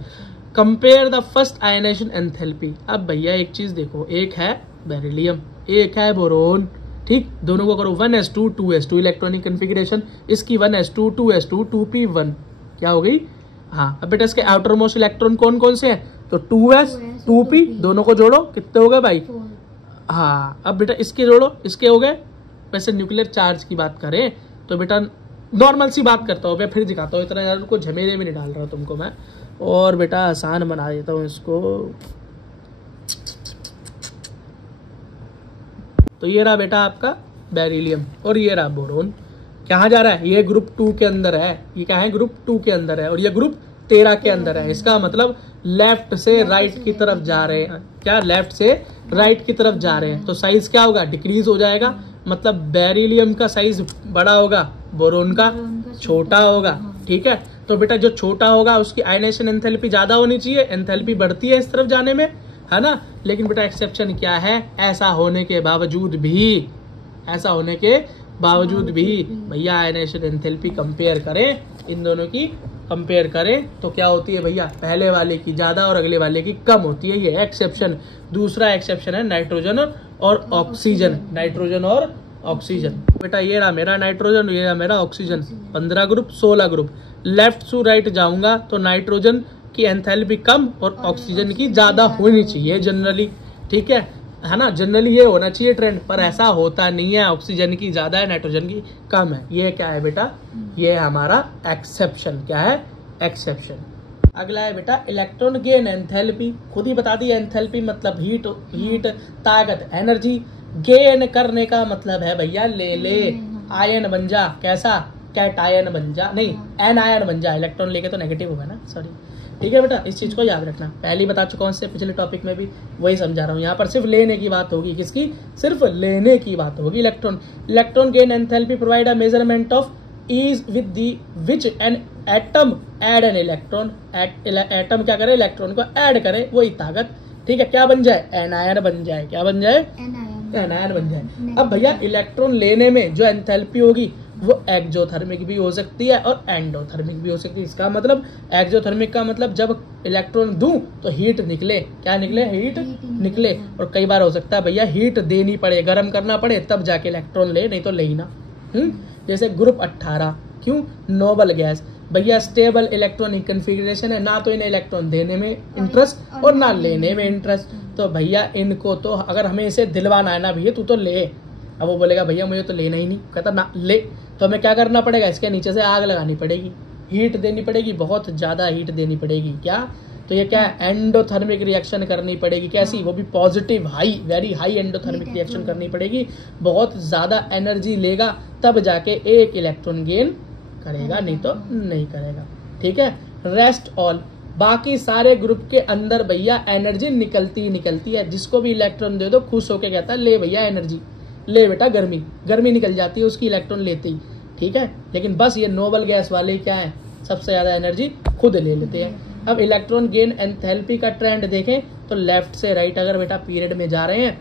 Compare the first ionization enthalpy. अब भैया एक चीज देखो, एक है बेरिलियम, एक है बोरोन। ठीक, दोनों को करो 1s2 2s2 इलेक्ट्रॉनिक कन्फिग्रेशन। इसकी 1s2 2s2 2p1 क्या हो गई? हाँ, अब बेटा इसके आउटर मोस्ट इलेक्ट्रॉन कौन कौन से हैं? तो 2s 2p, दोनों को जोड़ो, कितने हो गए भाई? हाँ, अब बेटा इसके जोड़ो, इसके हो गए। वैसे न्यूक्लियर चार्ज की बात करें तो बेटा नॉर्मल सी बात करता हूँ, मैं फिर दिखाता हूँ, इतना यार को झमेले में नहीं डाल रहा तुमको मैं, और बेटा आसान बना देता हूँ इसको। तो ये रहा बेटा आपका बेरिलियम, और ये रहा बोरोन। कहाँ जा रहा है? ये ग्रुप 2 के अंदर है। ये क्या है? ग्रुप 2 के अंदर है, और ये ग्रुप 13 के अंदर है। इसका मतलब लेफ्ट से राइट की तरफ जा रहे हैं। क्या? लेफ्ट से राइट की तरफ जा रहे हैं, तो साइज क्या होगा? डिक्रीज हो जाएगा। मतलब बेरिलियम का साइज बड़ा होगा, बोरोन का छोटा होगा। ठीक है, तो बेटा जो छोटा होगा उसकी आयनाइजेशन एंथैल्पी ज्यादा होनी चाहिए, एंथैल्पी बढ़ती है इस तरफ जाने में, है ना। लेकिन बेटा एक्सेप्शन क्या है? ऐसा होने के बावजूद भी भैया आयनाइजेशन एंथैल्पी कंपेयर करें, इन दोनों की कंपेयर करें तो क्या होती है भैया? पहले वाले की ज्यादा और अगले वाले की कम होती है। ये एक्सेप्शन। दूसरा एक्सेप्शन है नाइट्रोजन और ऑक्सीजन। नाइट्रोजन और ऑक्सीजन। बेटा ये रहा मेरा नाइट्रोजन, ये रहा मेरा oxygen, 15 group 16 group. Left to right जाऊंगा तो नाइट्रोजन की एंथैल्पी कम और ऑक्सीजन की ज्यादा होनी चाहिए जनरली, ठीक है ना। जनरली ये होना चाहिए ट्रेंड, पर ऐसा होता नहीं है। ऑक्सीजन की ज्यादा है, नाइट्रोजन की कम है। ये क्या है बेटा, ये हमारा एक्सेप्शन। क्या है, एक्सेप्शन। अगला है बेटा इलेक्ट्रॉन गेन एंथैल्पी। खुद ही बता दी, एंथैल्पी मतलब हीट ताकत, एनर्जी। गेन करने का मतलब है भैया ले आयन बन जा। कैसा, कैट आयन बन जा, नहीं एन आयन बन जा। इलेक्ट्रॉन लेके तो नेगेटिव होगा ना, सॉरी। ठीक है बेटा, इस चीज को याद रखना। पहले बता चुका हूँ, इससे पिछले टॉपिक में भी वही समझा रहा हूँ। यहाँ पर सिर्फ लेने की बात होगी। किसकी, सिर्फ लेने की बात होगी। Electron gain enthalpy provide a measurement of is with the which an atom add an electron. Atom क्या करे, इलेक्ट्रॉन को ऐड करे, वही ताकत। ठीक है, क्या बन जाए, एनायन बन जाए। क्या बन जाए, एनायन बन जाए। अब भैया इलेक्ट्रॉन लेने में जो एंथैल्पी होगी वो एक्जोथर्मिक भी हो सकती है और एंडोथर्मिक भी हो सकती है। इसका मतलब एक्जोथर्मिक का मतलब जब इलेक्ट्रॉन दूं तो हीट निकले। क्या निकले, हीट निकले। और कई बार हो सकता है भैया हीट देनी पड़े, गर्म करना पड़े, तब जाके इलेक्ट्रॉन ले, नहीं तो ले ही ना। जैसे ग्रुप 18, क्यों, नोबल गैस। भैया स्टेबल इलेक्ट्रॉनिक कन्फिग्रेशन है, ना तो इन्हें इलेक्ट्रॉन देने में इंटरेस्ट और ना लेने में इंटरेस्ट। तो भैया इनको तो अगर हमें इसे दिलवाना है ना, भैया तू तो ले। अब वो बोलेगा भैया मुझे तो लेना ही नहीं, कहता ना ले, तो हमें क्या करना पड़ेगा, इसके नीचे से आग लगानी पड़ेगी, हीट देनी पड़ेगी, बहुत ज्यादा हीट देनी पड़ेगी। क्या, तो ये क्या है, एंडोथर्मिक रिएक्शन करनी पड़ेगी। कैसी, वो भी positive, high, very high endothermic reaction करनी पड़ेगी। बहुत ज्यादा एनर्जी लेगा तब जाके एक इलेक्ट्रॉन गेन करेगा, नहीं तो नहीं करेगा। ठीक है, रेस्ट ऑल, बाकी सारे ग्रुप के अंदर भैया एनर्जी निकलती है। जिसको भी इलेक्ट्रॉन दे दो खुश होके कहता है ले भैया एनर्जी, ले बेटा गर्मी निकल जाती है उसकी इलेक्ट्रॉन लेते ही। ठीक है, लेकिन बस ये नोबल गैस वाले क्या है, सबसे ज्यादा एनर्जी खुद ले लेते हैं। अब इलेक्ट्रॉन गेन एंथैल्पी का ट्रेंड देखें तो लेफ्ट से राइट अगर बेटा पीरियड में जा रहे हैं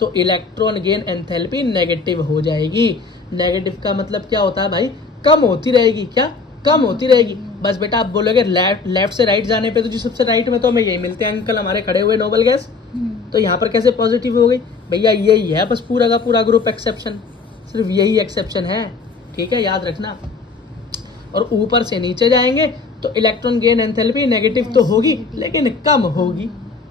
तो इलेक्ट्रॉन गेन एंथैल्पी नेगेटिव हो जाएगी। नेगेटिव का मतलब क्या होता है भाई, कम होती रहेगी। क्या, कम होती रहेगी। बस बेटा आप बोलोगे लेफ्ट से राइट जाने पे तो जी सबसे राइट में तो हमें यही मिलते हैं अंकल हमारे खड़े हुए नोबल गैस, तो यहाँ पर कैसे पॉजिटिव हो गई भैया, यही है बस पूरा का पूरा ग्रुप एक्सेप्शन, सिर्फ यही एक्सेप्शन है। ठीक है, याद रखना। और ऊपर से नीचे जाएंगे तो इलेक्ट्रॉन गेन एंथैल्पी नेगेटिव तो होगी लेकिन कम होगी।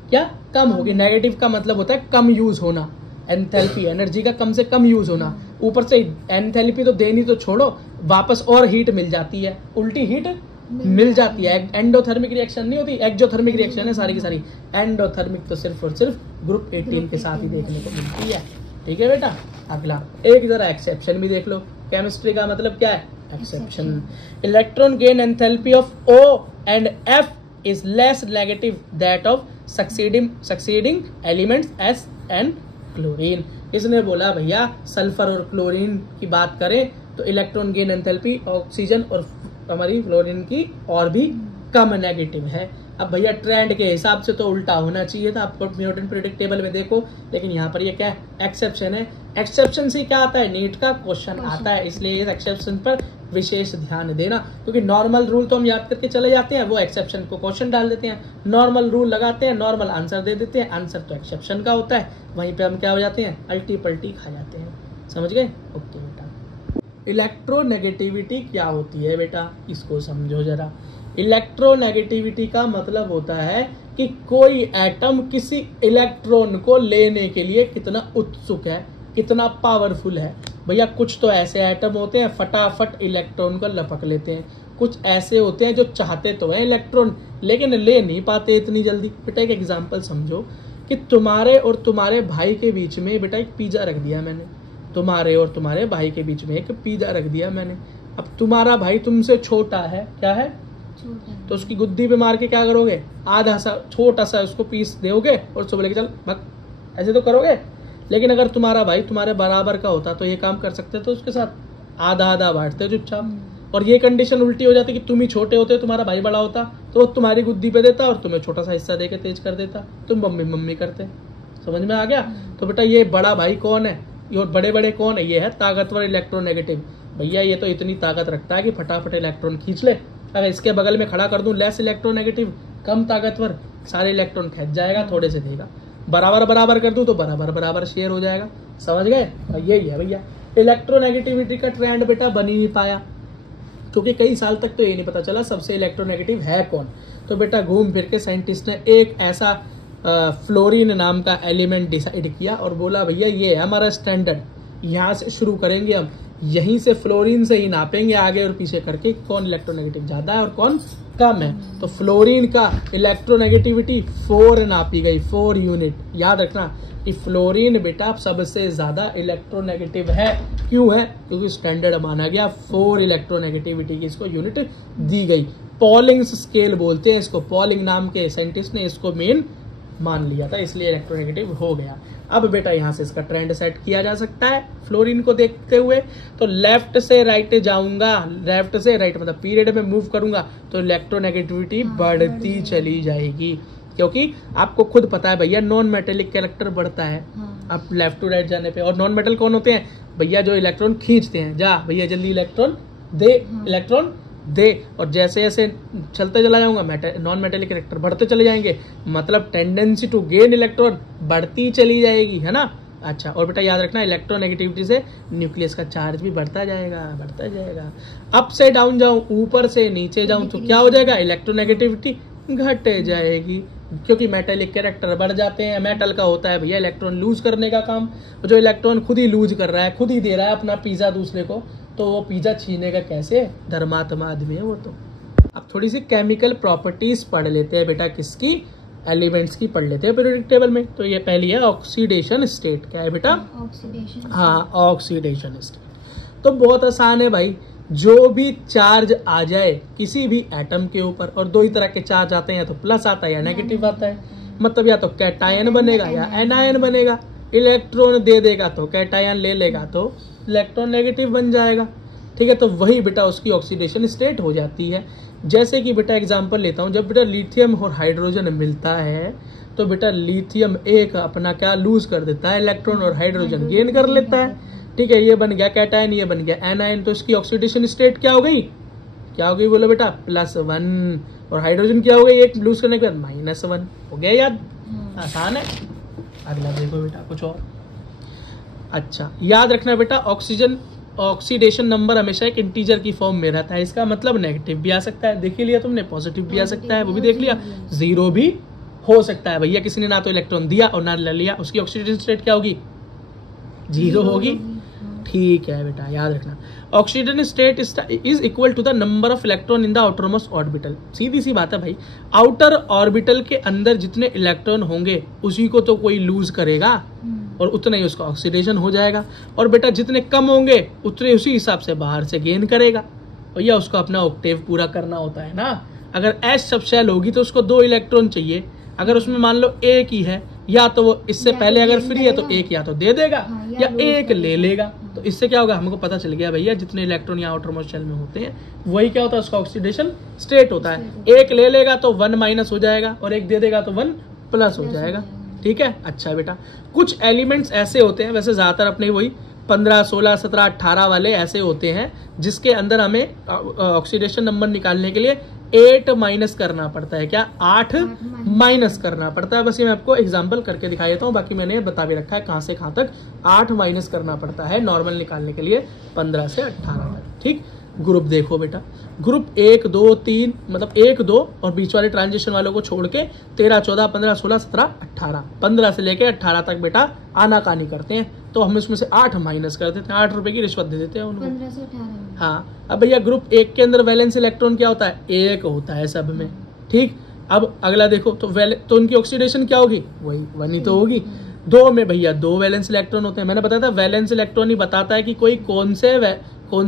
क्या, कम होगी। नेगेटिव का मतलब होता है कम यूज होना, एंथैल्पी एनर्जी का कम से कम यूज होना। ऊपर से एंथैल्पी तो देनी तो छोड़ो, वापस और हीट मिल जाती है, उल्टी हीट मिल जाती है। एंडोथर्मिक रिएक्शन नहीं होती, एक्जोथर्मिक रिएक्शन है सारी की सारी। एंडोथर्मिक तो सिर्फ और सिर्फ ग्रुप 18 के साथ ही देखने को मिलती है। ठीक है बेटा, अगला एक जरा एक्सेप्शन भी देख लो। केमिस्ट्री का मतलब क्या है, exception. Electron gain enthalpy of O and F is less negative that of succeeding elements S and chlorine. इसने बोला भैया सल्फर और क्लोरीन की बात करें तो इलेक्ट्रॉन गेन एंथैल्पी ऑक्सीजन और हमारी फ्लोरीन की और भी कम नेगेटिव है। अब भैया ट्रेंड के हिसाब से तो उल्टा होना चाहिए था, आपको न्यूटन पीरियोडिक टेबल में देखो, लेकिन यहाँ पर ये क्या है, एक्सेप्शन है। एक्सेप्शन से क्या आता है, नीट का क्वेश्चन आता है, इसलिए इस एक्सेप्शन पर विशेष ध्यान देना, क्योंकि नॉर्मल रूल तो हम याद करके चले जाते हैं, वो एक्सेप्शन को क्वेश्चन डाल देते हैं। नॉर्मल रूल लगाते हैं, नॉर्मल आंसर दे देते हैं, आंसर तो एक्सेप्शन का होता है, वहीं पे हम क्या हो जाते हैं, अल्टी पल्टी खा जाते हैं। समझ गए, ओके बेटा। इलेक्ट्रोनेगेटिविटी क्या होती है बेटा, इसको समझो जरा। इलेक्ट्रोनेगेटिविटी का मतलब होता है कि कोई एटम किसी इलेक्ट्रॉन को लेने के लिए कितना उत्सुक है, कितना पावरफुल है। भैया कुछ तो ऐसे एटम होते हैं फटाफट इलेक्ट्रॉन को लपक लेते हैं, कुछ ऐसे होते हैं जो चाहते तो हैं इलेक्ट्रॉन लेकिन ले नहीं पाते इतनी जल्दी। बेटा एक एग्जांपल समझो कि तुम्हारे और तुम्हारे भाई के बीच में बेटा एक पिज्जा रख दिया मैंने, तुम्हारे और तुम्हारे भाई के बीच में एक पिज्जा रख दिया मैंने। अब तुम्हारा भाई तुमसे छोटा है, क्या है, तो उसकी गुद्दी पे मार के क्या करोगे, आधा सा छोटा सा उसको पीस दोगे और उसको बोलेगे चल भाग, ऐसे तो करोगे। लेकिन अगर तुम्हारा भाई तुम्हारे बराबर का होता तो ये काम कर सकते, तो उसके साथ आधा आधा बांटते चुपचाप। और ये कंडीशन उल्टी हो जाती कि तुम ही छोटे होते, तुम्हारा भाई बड़ा होता तो वो तुम्हारी गुद्दी पे देता और तुम्हें छोटा सा हिस्सा देके तेज कर देता, तुम मम्मी मम्मी करते। समझ में आ गया। तो बेटा ये बड़ा भाई कौन है, ये बड़े बड़े कौन है, ये है ताकतवर इलेक्ट्रोनेगेटिव। भैया ये तो इतनी ताकत रखता है कि फटाफट इलेक्ट्रॉन खींच ले। अगर इसके बगल में खड़ा कर दूं लेस इलेक्ट्रोनेगेटिव, कम ताकतवर, सारे इलेक्ट्रॉन खींच जाएगा, थोड़े से देगा। बराबर बराबर कर दूं तो बराबर बराबर शेयर हो जाएगा। समझ गए? यही है भैया। इलेक्ट्रोनेगेटिविटी का ट्रेंड बेटा बन ही नहीं पाया, क्योंकि कई साल तक तो ये नहीं पता चला सबसे इलेक्ट्रोनेगेटिव है कौन। तो बेटा घूम फिर के साइंटिस्ट ने एक ऐसा फ्लोरीन नाम का एलिमेंट डिसाइड किया और बोला भैया ये है हमारा स्टैंडर्ड, यहाँ से शुरू करेंगे हम, यहीं से फ्लोरीन से ही नापेंगे आगे और पीछे करके कौन इलेक्ट्रोनेगेटिव ज्यादा है और कौन कम है। तो फ्लोरीन का इलेक्ट्रोनेगेटिविटी 4 नापी गई, 4 यूनिट। याद रखना कि फ्लोरीन बेटा सबसे ज्यादा इलेक्ट्रोनेगेटिव है। क्यों है? क्योंकि स्टैंडर्ड माना गया, 4 इलेक्ट्रोनेगेटिविटी की इसको यूनिट दी गई। पॉलिंग्स स्केल बोलते हैं इसको, पॉलिंग नाम के साइंटिस्ट ने इसको मेन मान लिया था, इसलिए इलेक्ट्रोनेगेटिव हो गया। अब बेटा यहाँ से इसका ट्रेंड सेट किया जा सकता है फ्लोरीन को देखते हुए। तो लेफ्ट से राइट जाऊंगा, लेफ्ट से राइट मतलब पीरियड में मूव करूंगा तो इलेक्ट्रोनेगेटिविटी बढ़ती चली जाएगी, क्योंकि आपको खुद पता है भैया नॉन मेटेलिक कैरेक्टर बढ़ता है आप लेफ्ट टू राइट जाने पे। और नॉन मेटल कौन होते हैं भैया? जो इलेक्ट्रॉन खींचते हैं। जा भैया जल्दी इलेक्ट्रॉन दे, इलेक्ट्रॉन दे। और जैसे जैसे चलते चला जाऊंगा नॉन मेटेलिक कैरेक्टर बढ़ते चले जाएंगे, मतलब टेंडेंसी टू गेन इलेक्ट्रॉन बढ़ती चली जाएगी, है ना। अच्छा, और बेटा याद रखना इलेक्ट्रोनेगेटिविटी से न्यूक्लियस का चार्ज भी बढ़ता जाएगा, बढ़ता जाएगा। अप से डाउन जाऊं, ऊपर से नीचे जाऊं तो क्या हो जाएगा? इलेक्ट्रोनेगेटिविटी घट जाएगी, क्योंकि मेटेलिक कैरेक्टर बढ़ जाते हैं। मेटल का होता है भैया इलेक्ट्रॉन लूज करने का काम, जो इलेक्ट्रॉन खुद ही लूज कर रहा है, खुद ही दे रहा है अपना पिज्जा दूसरे को, तो वो पिज्जा छीने का कैसे? धर्मात्मा आदमी है वो तो। अब थोड़ी सी केमिकल प्रॉपर्टीज पढ़ लेते हैं बेटा, किसकी? एलिमेंट्स की पढ़ लेते हैं पीरियोडिक टेबल में। तो ये पहली है ऑक्सीडेशन स्टेट। क्या है बेटा? ऑक्सीडेशन। हाँ, ऑक्सीडेशन स्टेट तो बहुत आसान है भाई। जो भी चार्ज आ जाए किसी भी एटम के ऊपर, और दो ही तरह के चार्ज आते हैं, या तो प्लस आता है या नेगेटिव आता है, मतलब या तो कैटायन बनेगा या एनायन बनेगा। इलेक्ट्रॉन दे देगा तो कैटायन, ले लेगा तो इलेक्ट्रॉन नेगेटिव बन जाएगा। ठीक है, तो वही बेटा उसकी ऑक्सीडेशन स्टेट हो जाती है। जैसे कि बेटा एग्जांपल लेता हूँ, जब बेटा लिथियम और हाइड्रोजन मिलता है तो बेटा लिथियम एक अपना क्या लूज कर देता है इलेक्ट्रॉन, और हाइड्रोजन गेन कर लेता है। ठीक है, ये बन गया कैटायन, ये बन गया एनायन। तो इसकी ऑक्सीडेशन स्टेट क्या हो गई? क्या हो गई बोलो बेटा? +1। और हाइड्रोजन क्या हो गई? एक लूज करने के बाद -1 हो गया। याद? आसान है। अगला देखो बेटा कुछ और। अच्छा, याद रखना बेटा ऑक्सीडेशन नंबर हमेशा एक इंटीजर की फॉर्म में रहता है। इसका मतलब नेगेटिव भी आ सकता है, देख लिया तुमने, पॉजिटिव भी आ सकता है, वो भी देख लिया, जीरो भी हो सकता है भैया। किसी ने ना तो इलेक्ट्रॉन दिया और ना ले लिया, उसकी ऑक्सीडेशन स्टेट क्या होगी? 0 होगी। ठीक है बेटा, याद रखना oxidation state is equal to the number of electron in the outer most orbital. सीधी सी बात है भाई, आउटर ऑर्बिटल के अंदर जितने इलेक्ट्रॉन होंगे उसी को तो कोई लूज करेगा और उतना ही उसका ऑक्सीडेशन हो जाएगा। और बेटा जितने कम होंगे उतने उसी हिसाब से बाहर से गेन करेगा। भैया उसको अपना ऑक्टेव पूरा करना होता है ना। अगर एस सब शेल होगी तो उसको 2 इलेक्ट्रॉन चाहिए, अगर उसमें मान लो एक ही है, या तो वो इससे पहले अगर फ्री है तो एक या तो दे देगा या एक ले लेगा। तो इससे क्या होगा? हमको पता चल गया भैया जितने इलेक्ट्रॉन यहाँ आउटर मोस्ट शेल में होते हैं वही क्या होता है? उसका ऑक्सीडेशन स्टेट होता है। एक ले लेगा तो 1 माइनस हो जाएगा और एक दे देगा तो 1 प्लस हो जाएगा। ठीक है। अच्छा बेटा, कुछ एलिमेंट्स ऐसे होते हैं, वैसे ज्यादातर अपने वही 15, 16, 17, 18 वाले ऐसे होते हैं जिसके अंदर हमें ऑक्सीडेशन नंबर निकालने के लिए 8 माइनस करना पड़ता है। क्या? 8 माइनस करना पड़ता है। बस ये मैं आपको एग्जांपल करके दिखा देता हूँ, बाकी मैंने बता भी रखा है कहाँ से कहाँ तक 8 माइनस करना पड़ता है नॉर्मल निकालने के लिए 15 से 18 तक। ठीक, ग्रुप देखो बेटा, ग्रुप 1, 2, 3 मतलब 1, 2 और बीच वाले ट्रांजिशन वालों को छोड़ के 13, 14, 15, 16, 17, 18, 15 से लेके 18 तक बेटा आनाकानी करते हैं। तो हम इसमें से 8 माइनस कर देते हैं, 8 रुपए की रिश्वत दे देते हैं उनको। 15 से 18। हाँ, अब भैया ग्रुप 1 के अंदर वैलेंस इलेक्ट्रॉन क्या होता है? 1 होता है सब में। ठीक, अब अगला देखो तो उनकी ऑक्सीडेशन क्या होगी? वही 1 ही तो होगी। 2 में भैया 2 वैलेंस इलेक्ट्रॉन होते हैं। मैंने बताया था वैलेंस इलेक्ट्रॉन ही बताता है कि कोई कौन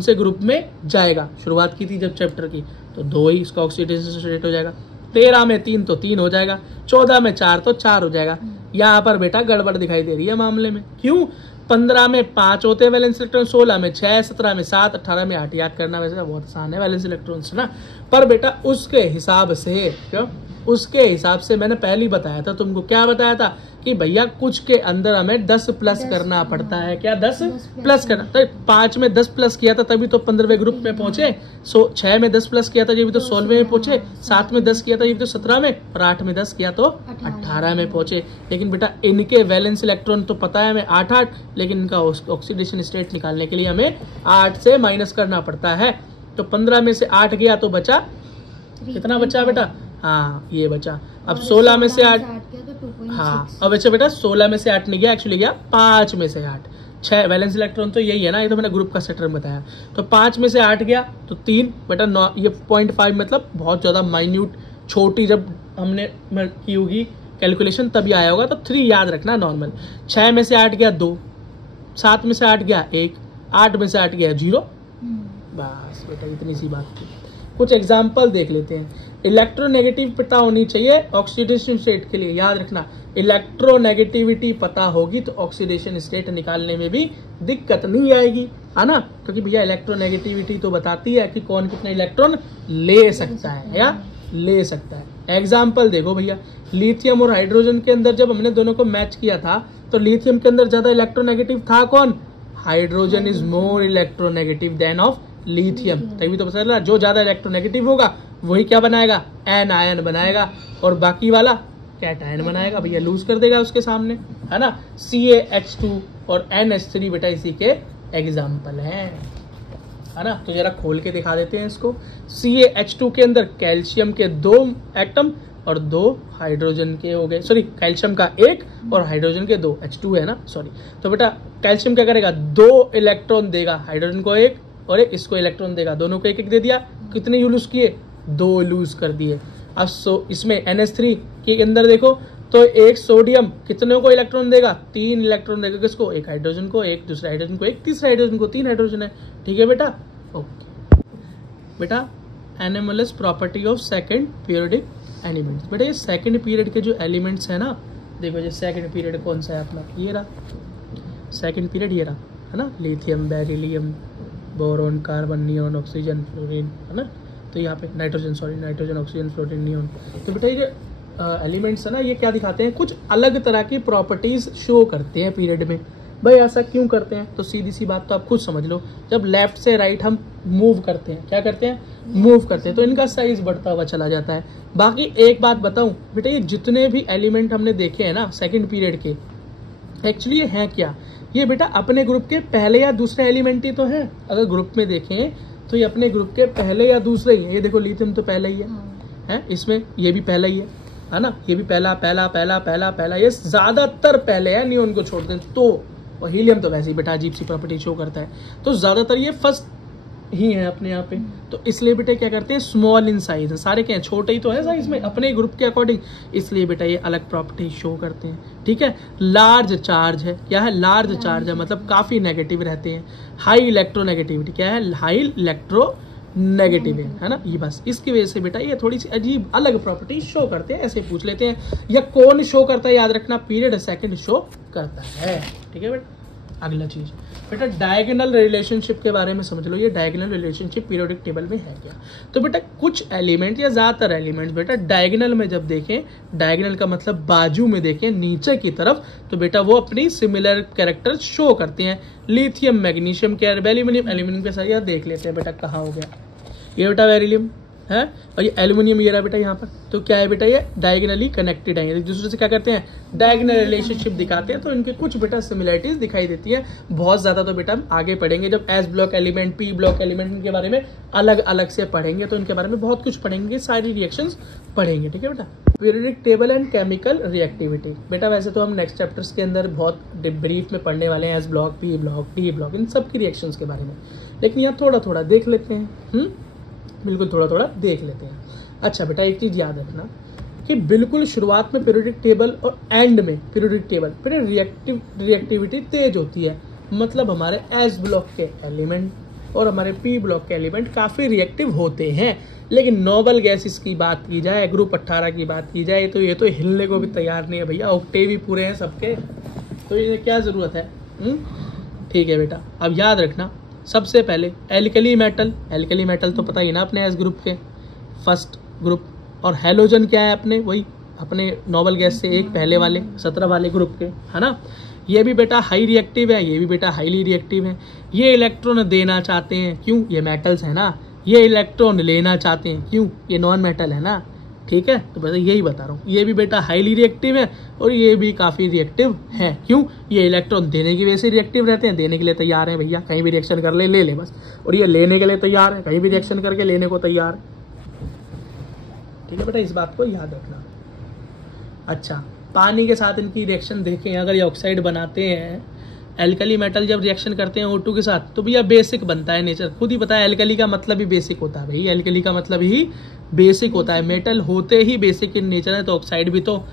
से ग्रुप में जाएगा। शुरुआत की थी जब चैप्टर की, तो 2 ही इसका ऑक्सीडेशन स्टेट हो जाएगा। 13 में 3 तो 3 हो जाएगा, 14 में 4 तो 4 हो जाएगा। यहाँ पर बेटा गड़बड़ दिखाई दे रही है मामले में। क्यों? 15 में 5 होते हैं वैलेंस इलेक्ट्रॉन, 16 में 6, 17 में 7, 18 में 8। याद करना वैसे बहुत आसान है वैलेंस इलेक्ट्रॉन्स ना, पर बेटा उसके हिसाब से क्यों उसके हिसाब से मैंने पहले ही बताया था तुमको, क्या बताया था कि भैया कुछ के अंदर हमें 10 प्लस करना पड़ता है। क्या 10 प्लस करना, तो 5 में 10 प्लस किया था तभी तो 15वें ग्रुप में पहुंचे। 6 में 10 प्लस किया था ये भी तो 16वें में पहुंचे। 7 में 10 किया था ये भी तो 17 में, और 8 में 10 किया तो 18 में पहुंचे। लेकिन बेटा इनके वैलेंस इलेक्ट्रॉन तो पता है हमें 8-8, लेकिन इनका ऑक्सीडेशन स्टेट निकालने के लिए हमें 8 से माइनस करना पड़ता है। तो 15 में से 8 गया तो बचा कितना बचा बेटा, हाँ ये बचा। अब 16 में से 8, हाँ अब अच्छा बेटा 16 में से 8 नहीं गया, एक्चुअली गया 5 में से 8। 6 वैलेंस इलेक्ट्रॉन तो यही है ना, ये तो मैंने ग्रुप का सेक्टर बताया। तो 5 में से 8 गया तो 3 बेटा 9, ये 0.5 मतलब बहुत ज़्यादा माइन्यूट छोटी जब हमने की होगी कैलकुलेशन तभी आया होगा, तो 3 याद रखना नॉर्मल। 6 में से 8 गया 2, 7 में से 8 गया 1, 8 में से 8 गया 0। बस बेटा इतनी सी बात थी। कुछ एग्जाम्पल देख लेते हैं। इलेक्ट्रोनेगेटिव पता होनी चाहिए ऑक्सीडेशन स्टेट के लिए, याद रखना इलेक्ट्रोनेगेटिविटी पता होगी तो ऑक्सीडेशन स्टेट निकालने में भी दिक्कत नहीं आएगी, है ना। क्योंकि भैया इलेक्ट्रोनेगेटिविटी तो बताती है कि कौन कितने इलेक्ट्रॉन ले सकता है या ले सकता है। एग्जाम्पल देखो भैया, लिथियम और हाइड्रोजन के अंदर जब हमने दोनों को मैच किया था तो लिथियम के अंदर ज्यादा इलेक्ट्रोनेगेटिव था कौन, hydrogen is more electronegative than of lithium. तभी तो पता चला जो ज्यादा इलेक्ट्रोनेगेटिव होगा वही क्या बनाएगा, एन आयन बनाएगा, और बाकी वाला कैटायन बनाएगा, भैया लूज कर देगा उसके सामने, है ना। CaH2 और NH3 बेटा इसी के एग्जाम्पल है ना। तो जरा खोल के दिखा देते हैं इसको। CaH2 के अंदर कैल्शियम के 2 एटम और 2 हाइड्रोजन के हो गए, सॉरी कैल्शियम का 1 और हाइड्रोजन के 2, H2 है ना सॉरी। तो बेटा कैल्शियम क्या करेगा, 2 इलेक्ट्रॉन देगा, हाइड्रोजन को 1 और इसको इलेक्ट्रॉन देगा, दोनों को 1-1 दे दिया। कितने यूज किए, 2 लूज कर दिए। अब इसमें NH3 के अंदर देखो तो एक सोडियम कितने को इलेक्ट्रॉन देगा, 3 इलेक्ट्रॉन देगा। किसको, एक हाइड्रोजन को, एक दूसरे हाइड्रोजन को, एक तीसरे हाइड्रोजन को, 3 हाइड्रोजन है, ठीक है बेटा। ओके बेटा anomalous property of second periodic elements. बेटा ये सेकंड पीरियड के जो एलिमेंट्स है ना, देखो ये सेकंड पीरियड कौन सा है अपना, ये रहा सेकंड पीरियड, ये रहा है ना, lithium, beryllium, boron, carbon, neon, oxygen, fluorine, है ना। तो यहाँ पे नाइट्रोजन, ऑक्सीजन, फ्लोरीन, नियॉन। तो बेटा ये एलिमेंट्स है ना, ये क्या दिखाते हैं, कुछ अलग तरह की प्रॉपर्टीज शो करते हैं पीरियड में। भाई ऐसा क्यों करते हैं, तो सीधी सी बात तो आप खुद समझ लो। जब लेफ्ट से राइट हम मूव करते हैं, क्या करते हैं, मूव करते हैं, तो इनका साइज बढ़ता हुआ चला जाता है। बाकी एक बात बताऊं बेटा, ये जितने भी एलिमेंट हमने देखे हैं ना सेकेंड पीरियड के, एक्चुअली ये हैं क्या, ये बेटा अपने ग्रुप के पहले या दूसरे एलिमेंट ही तो है। अगर ग्रुप में देखें तो ये अपने ग्रुप के पहले या दूसरे ही है। ये देखो लिथियम तो पहले ही है, इसमें ये भी पहला ही है ना, ये भी पहला, ये ज्यादातर पहले है, नियॉन को छोड़ दें तो। और हीलियम तो वैसे ही बेटा अजीब सी प्रॉपर्टी शो करता है, तो ज्यादातर ये फर्स्ट ही है अपने यहाँ पे। तो इसलिए बेटा क्या करते हैं, स्मॉल इन साइज है, सारे क्या है, छोटे ही तो है साइज में अपने ग्रुप के अकॉर्डिंग, इसलिए बेटा ये अलग प्रॉपर्टी शो करते हैं, ठीक है। लार्ज चार्ज है, क्या है, लार्ज चार्ज है, मतलब काफी नेगेटिव रहते हैं। हाई इलेक्ट्रोनेगेटिविटी, क्या है, हाई इलेक्ट्रोनेगेटिव है ना, ये बस इसकी वजह से बेटा ये थोड़ी सी अजीब अलग प्रॉपर्टी शो करते हैं। ऐसे पूछ लेते हैं, या कौन शो करता है, याद रखना पीरियड सेकंड शो करता है, ठीक है बेटा। अगला चीज बेटा डायगोनल रिलेशनशिप के बारे में समझ लो। ये डायगोनल रिलेशनशिप पीरियोडिक टेबल में है क्या, तो बेटा कुछ एलिमेंट या ज्यादातर एलिमेंट्स बेटा डायगोनल में जब देखें, डायगोनल का मतलब बाजू में देखें नीचे की तरफ, तो बेटा वो अपनी सिमिलर कैरेक्टर शो करते हैं। लिथियम, मैग्नीशियम, क्या एल्यूमिनियम, एल्यूमिनियम के साथ यार देख लेते हैं बेटा कहाँ हो गया, ये बेटा बेरिलियम है, और ये एल्यूमिनियम ये रहा बेटा यहाँ पर। तो क्या है बेटा, ये डायगोनली कनेक्टेड है, एक दूसरे से क्या करते हैं, डायगोनल रिलेशनशिप दिखाते हैं। तो इनके कुछ बेटा सिमिलरिटीज दिखाई देती है, बहुत ज्यादा तो बेटा हम आगे पढ़ेंगे जब S block element, p block element के बारे में अलग अलग से पढ़ेंगे, तो इनके बारे में बहुत कुछ पढ़ेंगे, सारी रिएक्शंस पढ़ेंगे, ठीक है बेटा। Periodic table and chemical reactivity, बेटा वैसे तो हम नेक्स्ट चैप्टर्स के अंदर बहुत ब्रीफ में पढ़ने वाले हैं, S block, P block, T block, इन सब की रिएक्शंस के बारे में, लेकिन यहाँ थोड़ा थोड़ा देख लेते हैं, बिल्कुल थोड़ा थोड़ा देख लेते हैं। अच्छा बेटा एक चीज याद रखना कि बिल्कुल शुरुआत में पीरियोडिक टेबल और एंड में पीरियोडिक टेबल बेटा रिएक्टिविटी तेज होती है, मतलब हमारे एस ब्लॉक के एलिमेंट और हमारे पी ब्लॉक के एलिमेंट काफी रिएक्टिव होते हैं। लेकिन नोबल गैसेस की बात की जाए, ग्रुप 18 की बात की जाए, तो ये तो हिलने को भी तैयार नहीं है भैया, ऑक्टेव भी पूरे हैं सबके, तो ये क्या जरूरत है, ठीक है बेटा। अब याद रखना सबसे पहले एल्कली मेटल तो पता ही ना अपने एस ग्रुप के फर्स्ट ग्रुप और हैलोजन क्या है अपने, वही अपने नोबल गैस से एक पहले वाले 17 वाले ग्रुप के, है ना। ये भी बेटा हाई रिएक्टिव है, ये भी बेटा हाईली रिएक्टिव है। ये इलेक्ट्रॉन देना चाहते हैं, क्यों, ये मेटल्स है ना। ये इलेक्ट्रॉन लेना चाहते हैं, क्यों, ये नॉन मेटल है ना। ठीक है, तो बस यही बता रहा हूँ। ये भी बेटा हाईली रिएक्टिव है और ये भी काफ़ी रिएक्टिव है, क्यों, ये इलेक्ट्रॉन देने की वजह से रिएक्टिव रहते हैं, देने के लिए तैयार हैं भैया, कहीं भी रिएक्शन कर ले ले बस। और ये लेने के लिए तैयार है, कहीं भी रिएक्शन करके लेने को तैयार है। ठीक है बेटा, इस बात को याद रखना। अच्छा, पानी के साथ इनकी रिएक्शन देखें, अगर ये ऑक्साइड बनाते हैं, एल्कली मेटल जब रिएक्शन करते हैं O2 के साथ, तो भैया बेसिक बनता है नेचर, खुद ही पता है। एल्कली का मतलब ही बेसिक होता है भाई, एल्कली का मतलब ही बेसिक होता है। मेटल होते ही बेसिक इन नेचर है, तो ऑक्साइड भी तो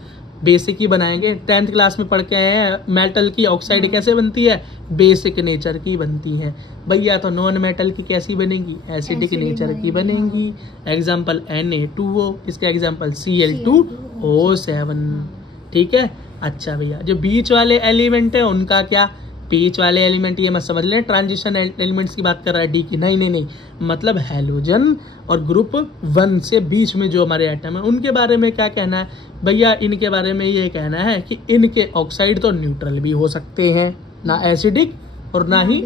बेसिक ही बनाएंगे। 10th क्लास में पढ़ के आए हैं, मेटल की ऑक्साइड कैसे बनती है, बेसिक नेचर की बनती है भैया। तो नॉन मेटल की कैसी बनेगी, एसिडिक नेचर की बनेगी। एग्जाम्पल Na2O, इसका एग्जाम्पल Cl2O7। ठीक है। अच्छा भैया, जो बीच वाले एलिमेंट है उनका क्या, बीच वाले एलिमेंट ये मत समझ लें ट्रांजिशन एलिमेंट्स की बात कर रहा है डी की, नहीं नहीं नहीं, मतलब हैलोजन और ग्रुप 1 से बीच में जो हमारे एटम है उनके बारे में क्या कहना है भैया। इनके बारे में ये कहना है कि इनके ऑक्साइड तो न्यूट्रल भी हो सकते हैं, ना एसिडिक और ना ही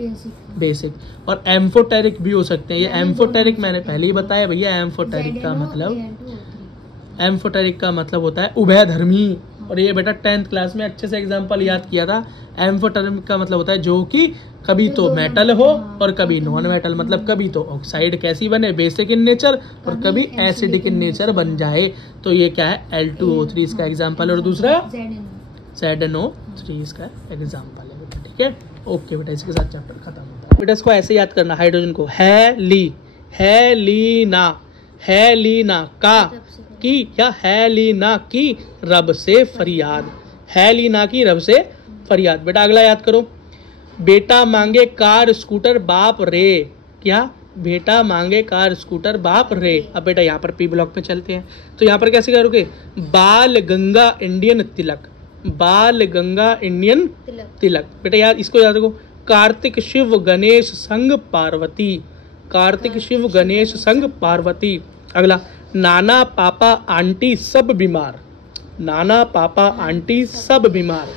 बेसिक, और एम्फोटेरिक भी हो सकते हैं। ये एम्फोटेरिक मैंने पहले ही बताया भैया, एम्फोटेरिक का मतलब होता है उभयधर्मी। और ये बेटा 10th क्लास में अच्छे से एग्जांपल याद किया था। एम्फोटेरिक का मतलब होता है जो कि कभी तो मेटल हो और कभी नॉन मेटल, मतलब कभी तो ऑक्साइड कैसी बने, बेसिक इन नेचर, और कभी एसिडिक इन नेचर बन जाए। तो ये क्या है, L2O3 इसका एग्जांपल, और दूसरा ZnO3 इसका एग्जांपल है बेटा। ठीक है, ओके बेटा, इसके साथ चैप्टर खत्म होता है। बेटा इसको ऐसे याद करना, हाइड्रोजन को हैलीना का की, या हैलीना की रब से फरियाद, हैलीना की रब से फरियाद। बेटा अगला याद करो, बेटा मांगे कार स्कूटर बाप रे, क्या, बेटा मांगे कार स्कूटर बाप रे। अब बेटा यहाँ पर पी ब्लॉक पे चलते हैं, तो यहाँ पर कैसे करोगे, बाल गंगा इंडियन तिलक, बाल गंगा इंडियन तिलक। बेटा याद, इसको याद रखो, कार्तिक शिव गणेश संग पार्वती, कार्तिक शिव गणेश संग पार्वती। अगला, नाना पापा आंटी सब बीमार, नाना पापा आंटी सब बीमार।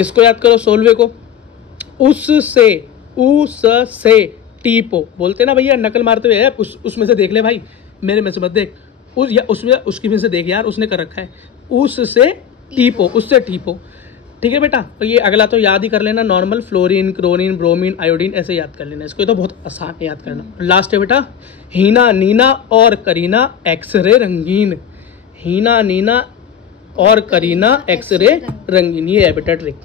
इसको याद करो, सोलवे को, उससे टीपो बोलते ना भैया, नकल मारते हुए उसमें से देख ले भाई, मेरे में से मत देख, उसकी में से देख यार, उसने कर रखा है, उससे टीपो, उससे टीपो। ठीक है बेटा, तो ये अगला तो याद ही कर लेना, normal fluorine, chlorine, bromine, iodine, ऐसे याद कर लेना इसको, तो बहुत आसान है याद करना। लास्ट है बेटा, हीना नीना और करीना एक्सरे रंगीन, हीना नीना और करीना एक्सरे रंगीन, ये है बेटा ट्रिक।